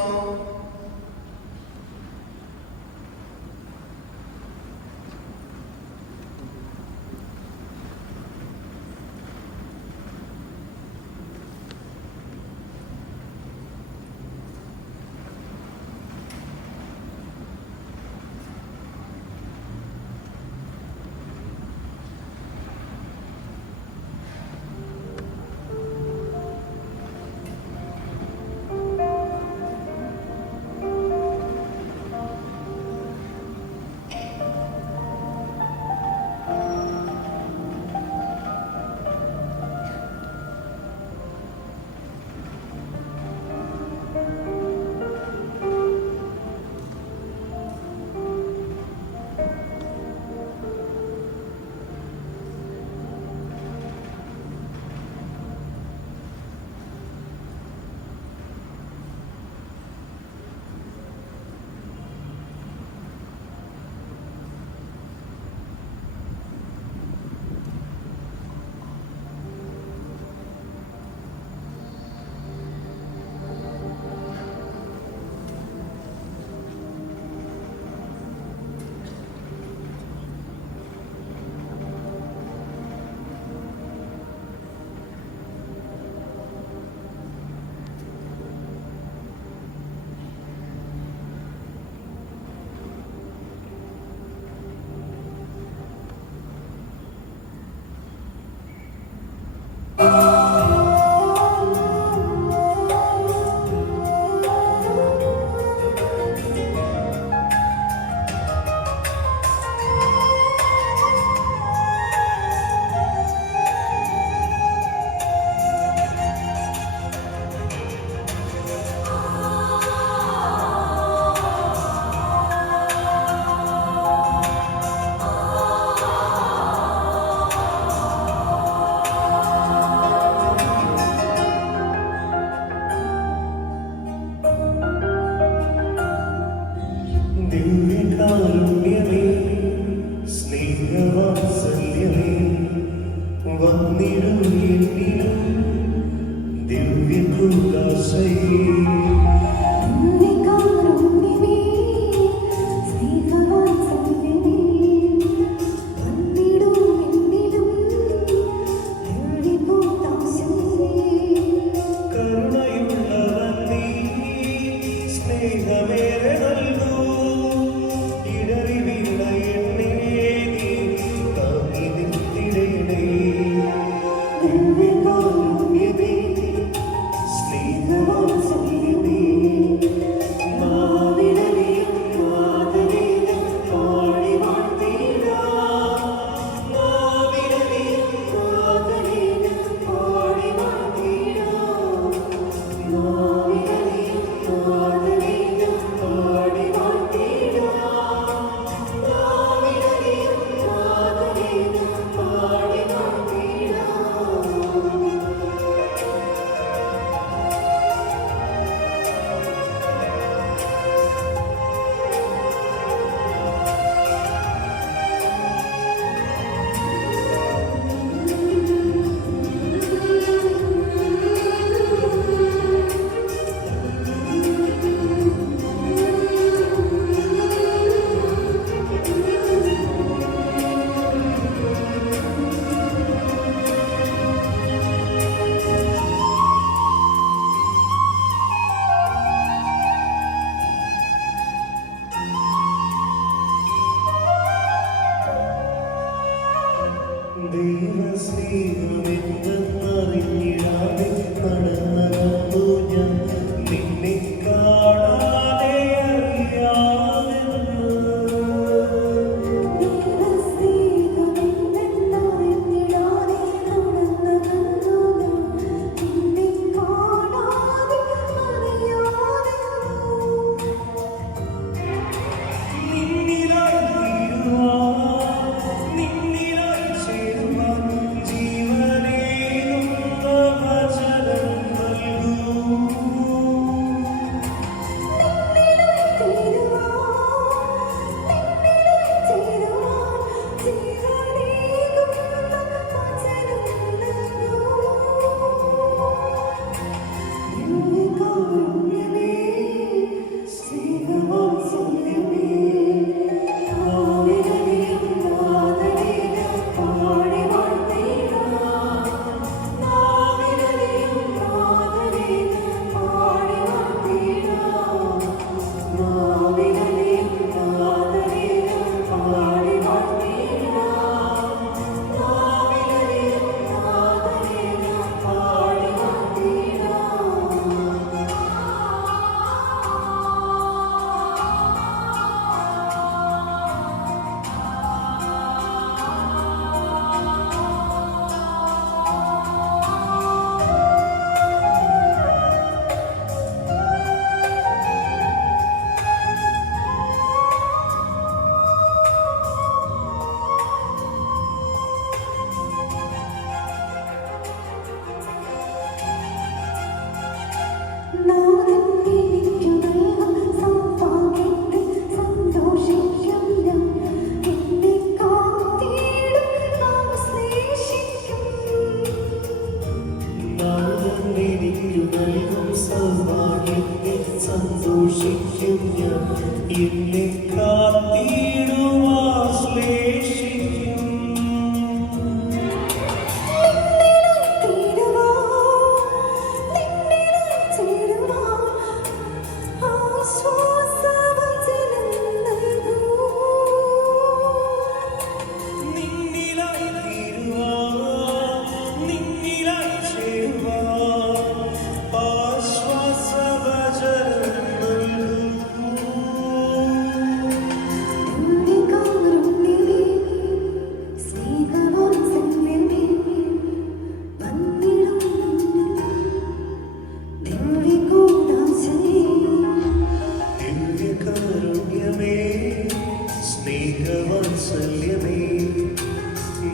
ദിവ്യകാരുണ്യമേ, സ്നേഹവാത്സല്യമേ, വന്നിടും എന്നിലും ദിവ്യകൂദാശയേ. സ്നേഹവാത്സല്യമേ, വന്നിടും എന്നിലും സന്തോഷിക്കും ഞാൻ എന്നെ കാത്തിടുവാൻ ശ്ലേഷിക്കും. നിന്നിലായി തീരുവാൻ, നിന്നിലായി ചേരുവാൻ ആശ്വാസവചനം നൽകൂ. ദിവ്യകാരുണ്യമേ, സ്നേഹവാത്സല്യമേ,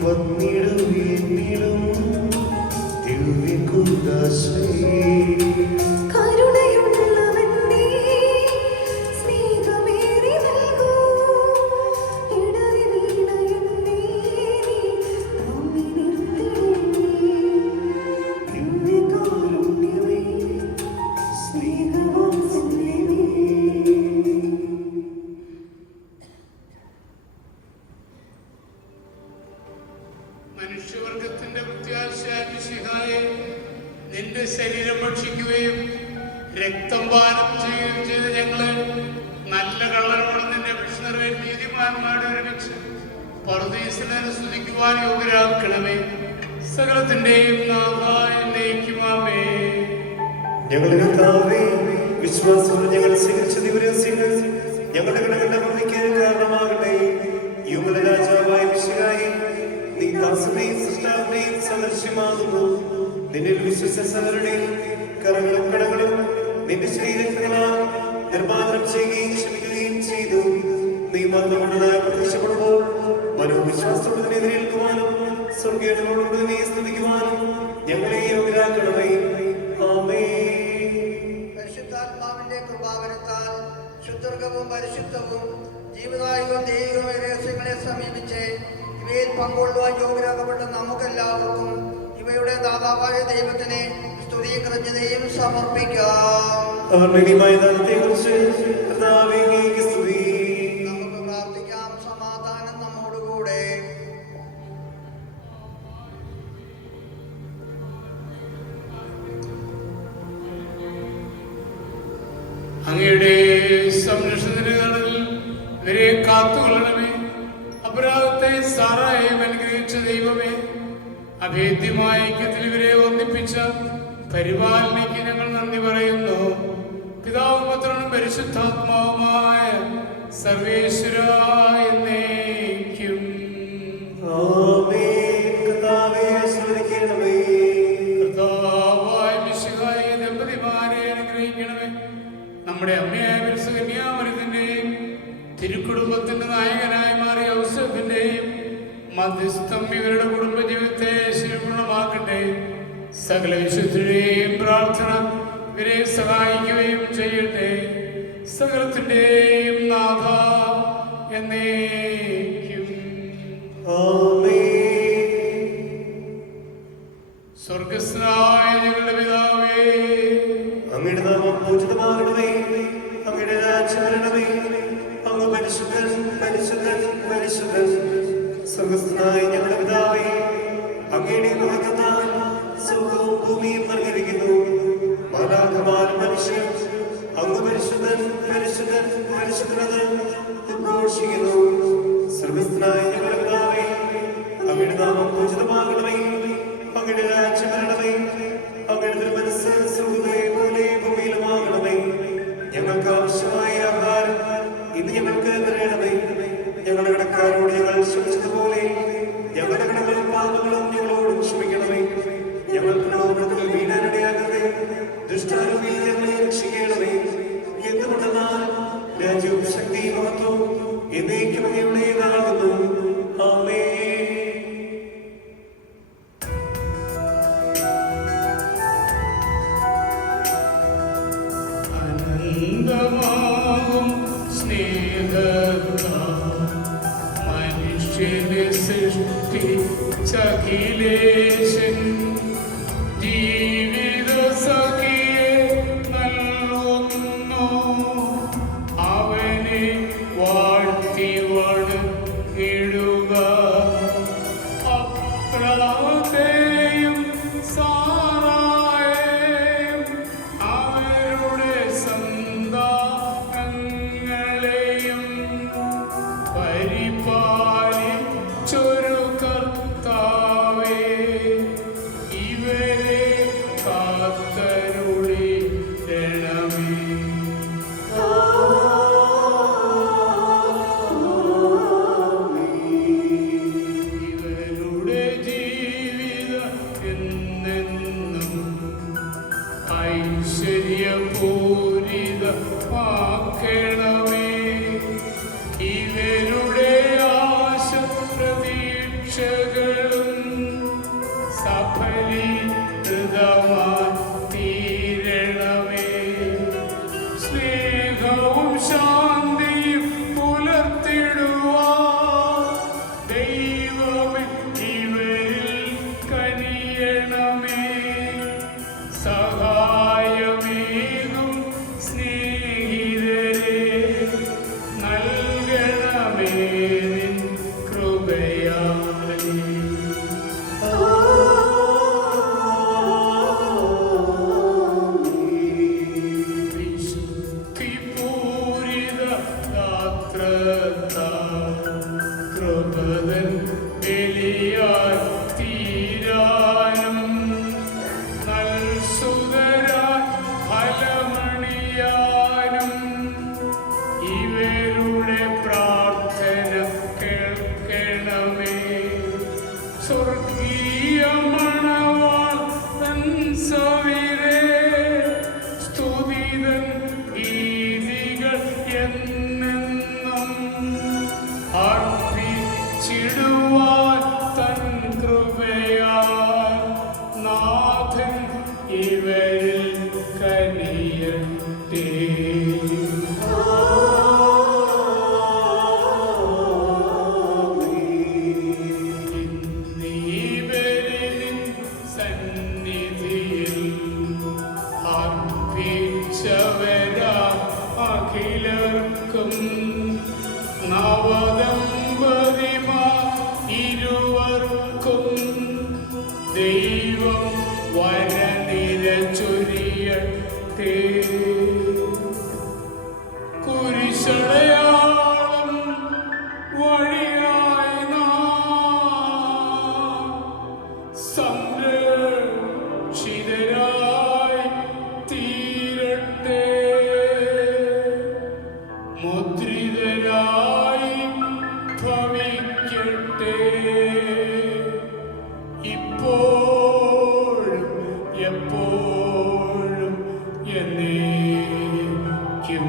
വന്നിടും ദിവ്യകൂദാശേ. ദിവ്യകാരുണ്യമേ, സ്നേഹവാത്സല്യമേ. മനുഷ്യവർഗത്തിന്റെ പ്രത്യാശയായ മിശിഹായെ, നിന്റെ ശരീരം ഭക്ഷിക്കുകയും രക്തം പാനം ചെയ്യുകയും ചെയ്ത ഞങ്ങളെ നല്ല കള്ളനോട് നിന്റെ മിഷണറെ നീതിമാന്മാരുടെ ഒരുമിച്ച് പറുദീസിനെ സ്തുതിക്കുവാൻ യോഗ്യരാക്കണമേ. സകലത്തിന്റെയും നാഥായ എന്നേക്കുമാമേ. ഞങ്ങളുടെ കർത്താവേ, വിശ്വാസത്തോടെ ഞങ്ങൾ സ്വീകരിച്ച ദിവരഹസ്യങ്ങൾ ഞങ്ങളുടെ കടങ്ങളുടെ ഭൂമിക്ക് കാരണമാകട്ടെ. യുഗങ്ങളുടെ രാജാവായ മിശിഹായേ, നീ ദാസനെയും സൃഷ്ടാവിനെയും സദൃശ്യമാകുന്നു. നിന്നിൽ വിശ്വസിച്ച സകലരുടെയും കരങ്ങളും കടങ്ങളും നിന്റെ ശരീരങ്ങളാൽ നിർമ്മാണം ചെയ്യുകയും ക്ഷമിക്കുകയും ചെയ്തു. നീ മരണമുള്ളതായി പ്രത്യക്ഷപ്പെടുമ്പോൾ മനോവിശ്വാസത്തോടെ നിന്നെ എതിരേൽക്കുവാനും സ്വർഗീയങ്ങളോട് നീ സ്തുതിക്കുവാനും ഞങ്ങളെ യോഗ്യരാക്കണമേ. ആമേൻ. പരിശുദ്ധാത്മാവിന്റെ കൃപാവരത്താൽ ശുദ്ധർഗവും പരിശുദ്ധവും ജീവദായകവും ദൈവികമായ രഹസ്യങ്ങളെ സമീപിച്ച് ഇവയിൽ പങ്കുകൊള്ളുവാൻ യോഗ്യരാക്കപ്പെട്ട നമുക്കെല്ലാവർക്കും ഇവയുടെ ദാതാവായ ദൈവത്തിന് സ്തുതിയും കൃതജ്ഞതയും സമർപ്പിക്കാം. അവരുടെ ദാനത്തെക്കുറിച്ച് കർത്താവേ, അങ്ങേക്ക് സ്തുതി. നമുക്ക് പ്രാർത്ഥിക്കാം. സമാധാനം നമ്മോടുകൂടെ. അങ്ങയുടെ സംരക്ഷണത്തിൽ ഇവരെ കാത്തുകൊള്ളണമേ. അപരാധത്തെ സാറായും അനുഗ്രഹിച്ച ദൈവമേ, അഭേദ്യമായ ഐക്യത്തിൽ ഇവരെ ഒന്നിപ്പിച്ച പരിപാലനയ്ക്ക് ഞങ്ങൾ നന്ദി പറയുന്നു. പിതാവും പുത്രനും പരിശുദ്ധാത്മാവുമായ സർവേശ്വര എന്നേക്കും. ആമേൻ. കർത്താവേ, ആശീർവദിക്കണമേ. കർത്താവായ മിശിഹായെ ദമ്പതിമാരെ അനുഗ്രഹിക്കണമേ. നമ്മുടെ അമ്മയായ കന്യാമറിയത്തിന്റെയും തിരുക്കുടുംബത്തിന്റെ നായകനായി മാറിയ ഔസേപ്പിന്റെയും മധ്യസ്ഥം ഇവരുടെ കുടുംബജീവിതത്തെ ശരിപൂർണമാക്കട്ടെ. സകല വിശുദ്ധരുടെയും പ്രാർത്ഥന ഇവരെ സഹായിക്കുകയും ചെയ്യട്ടെ. സകലത്തിന്റെയും നാഥ എന്നേക്കും. സ്വർഗസ്നായ ഞങ്ങളുടെ പിതാവേ, അങ്ങയുടെ നാമം പൂജിതമാകണമേ. അങ്ങയുടെ രാജ്യം വരണമേ. അങ്ങ് പരിശുദ്ധൻ, പരിശുദ്ധൻ, പരിശുദ്ധൻ. സ്വർഗസ്ഥനായ ഞങ്ങളുടെ പിതാവേ, അങ്ങയുടെ മുഖത്താൽ സ്വർഗവും ഭൂമിയും നിറഞ്ഞിരിക്കുന്നു. മാലാഖമാരും മനുഷ്യരും അങ്ങ് പരിശുദ്ധൻ, പരിശുദ്ധൻ, പരിശുദ്ധനെന്ന് ഉദ്ഘോഷിക്കുന്നു. സ്വർഗസ്ഥനായ ഞങ്ങളുടെ പിതാവേ, അങ്ങയുടെ നാമം പൂജിതമാകണമേ. അങ്ങയുടെ രാജ്യം വരണമേ. അങ്ങയുടെ തിരുമനസ്സ് സ്വർഗ്ഗത്തിലെ പോലെ ഭൂമിയിലുമാകണമേ. ഞങ്ങൾക്ക് ആവശ്യമായ ആഹാരം ഇന്ന് ഞങ്ങൾക്ക് തരണമേ. ഞങ്ങളുടെ കടക്കാരോട് ഞങ്ങൾ ക്ഷമിച്ചതുപോലെ ഞങ്ങളുടെ കടങ്ങളും പാപങ്ങളും ഞങ്ങളോട് ക്ഷമിക്കണമേ. ഞങ്ങൾ പ്രലോഭനത്തിൽ വീഴാനിടയാകരുതേ. ദുഷ്ടാരൂപിയിൽ ഞങ്ങളെ രക്ഷിക്കണമേ. എന്തുകൊണ്ടെന്നാൽ രാജ്യവും ശക്തിയും മഹത്വവും എന്നേക്കും അങ്ങയുടേതാകുന്നു. ആമേൻ. അനന്തമാകും സ്നേഹത്താൽ മനുഷ്യനെ സൃഷ്ടിച്ചഖിലേശൻ ജീവിത സഖിയെ നൽകുന്നു. ഐശ്വര്യപൂരിതമാക്കണമേ. ഇവരുടെ ആശ പ്രതീക്ഷകളും സഫലീകൃതമായി തീരണമേ. സ്നേഹവും ശാന്തിയും പുലർത്തിടുവാൻ ദൈവമേ ഇവരിൽ കനിയണമേ. സഹായമേകും സ്നേഹിതരെ നൽകണമേ നിൻ കൃപയാലേ. വിശുദ്ധിപൂരിത ഗാത്രത്താൽ കൃപതൻ ബലിയായി തീരാനും നൽസുതരാൻ ഫലമണിയാനും ഇവരുടെ പ്രാർത്ഥന കേൾക്കണമേ. സ്വർഗീയ മണവാൾ തൻ സവിരേ സ്തുതിതൻ ഗീതികൾ എന്നെന്നും അർപ്പിച്ചിടുവാൻ തൻ കൃപയാൽ നാഥൻ ഇവരിൽ കനിയട്ടെ. ഇന്നീവരിൽ സന്നിധിയിൽ അർപ്പിച്ചവരാ അഖിലർക്കും നവദമ്പതിമാർ ഇരുവർക്കും ദൈവം വരനിര ചൊരിയട്ടെ. കുരിശടയാളം വഴിയായി നാം സംരക്ഷിതരായി തീരട്ടെ. മുദ്രിതരായി ഭവിക്കട്ടെ. ഇപ്പോഴും എപ്പോഴും എന്നേക്കും.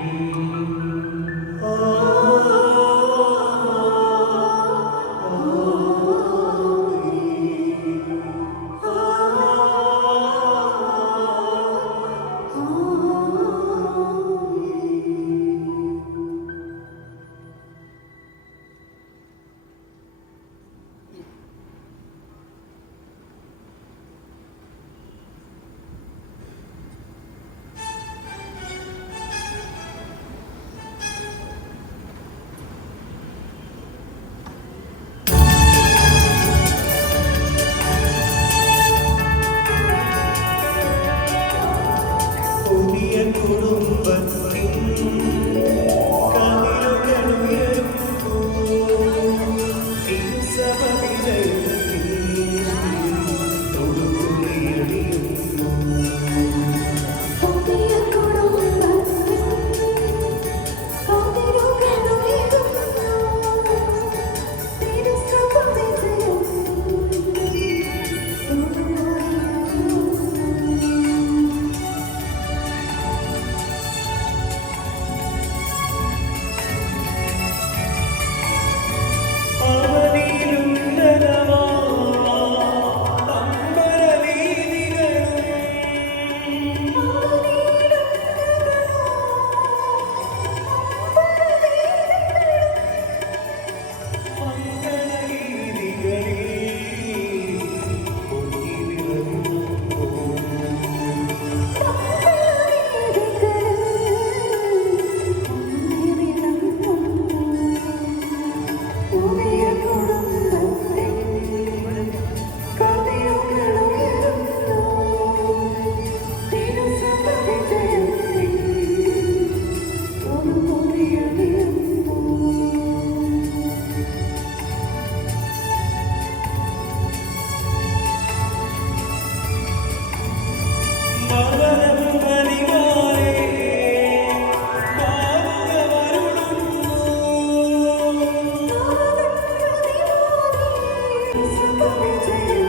പുതിയ കുടുംബത്തിൻ കതിരുകളുയരുന്നു. തിരുസഭവിജയത്തിൽ തൊടുകുറിയടിയുന്നു. പുതിയ കുടുംബത്തിൽ കതിരുകളുയരുന്നു. തിരുസഭ വിജയത്തിൽ Thank you.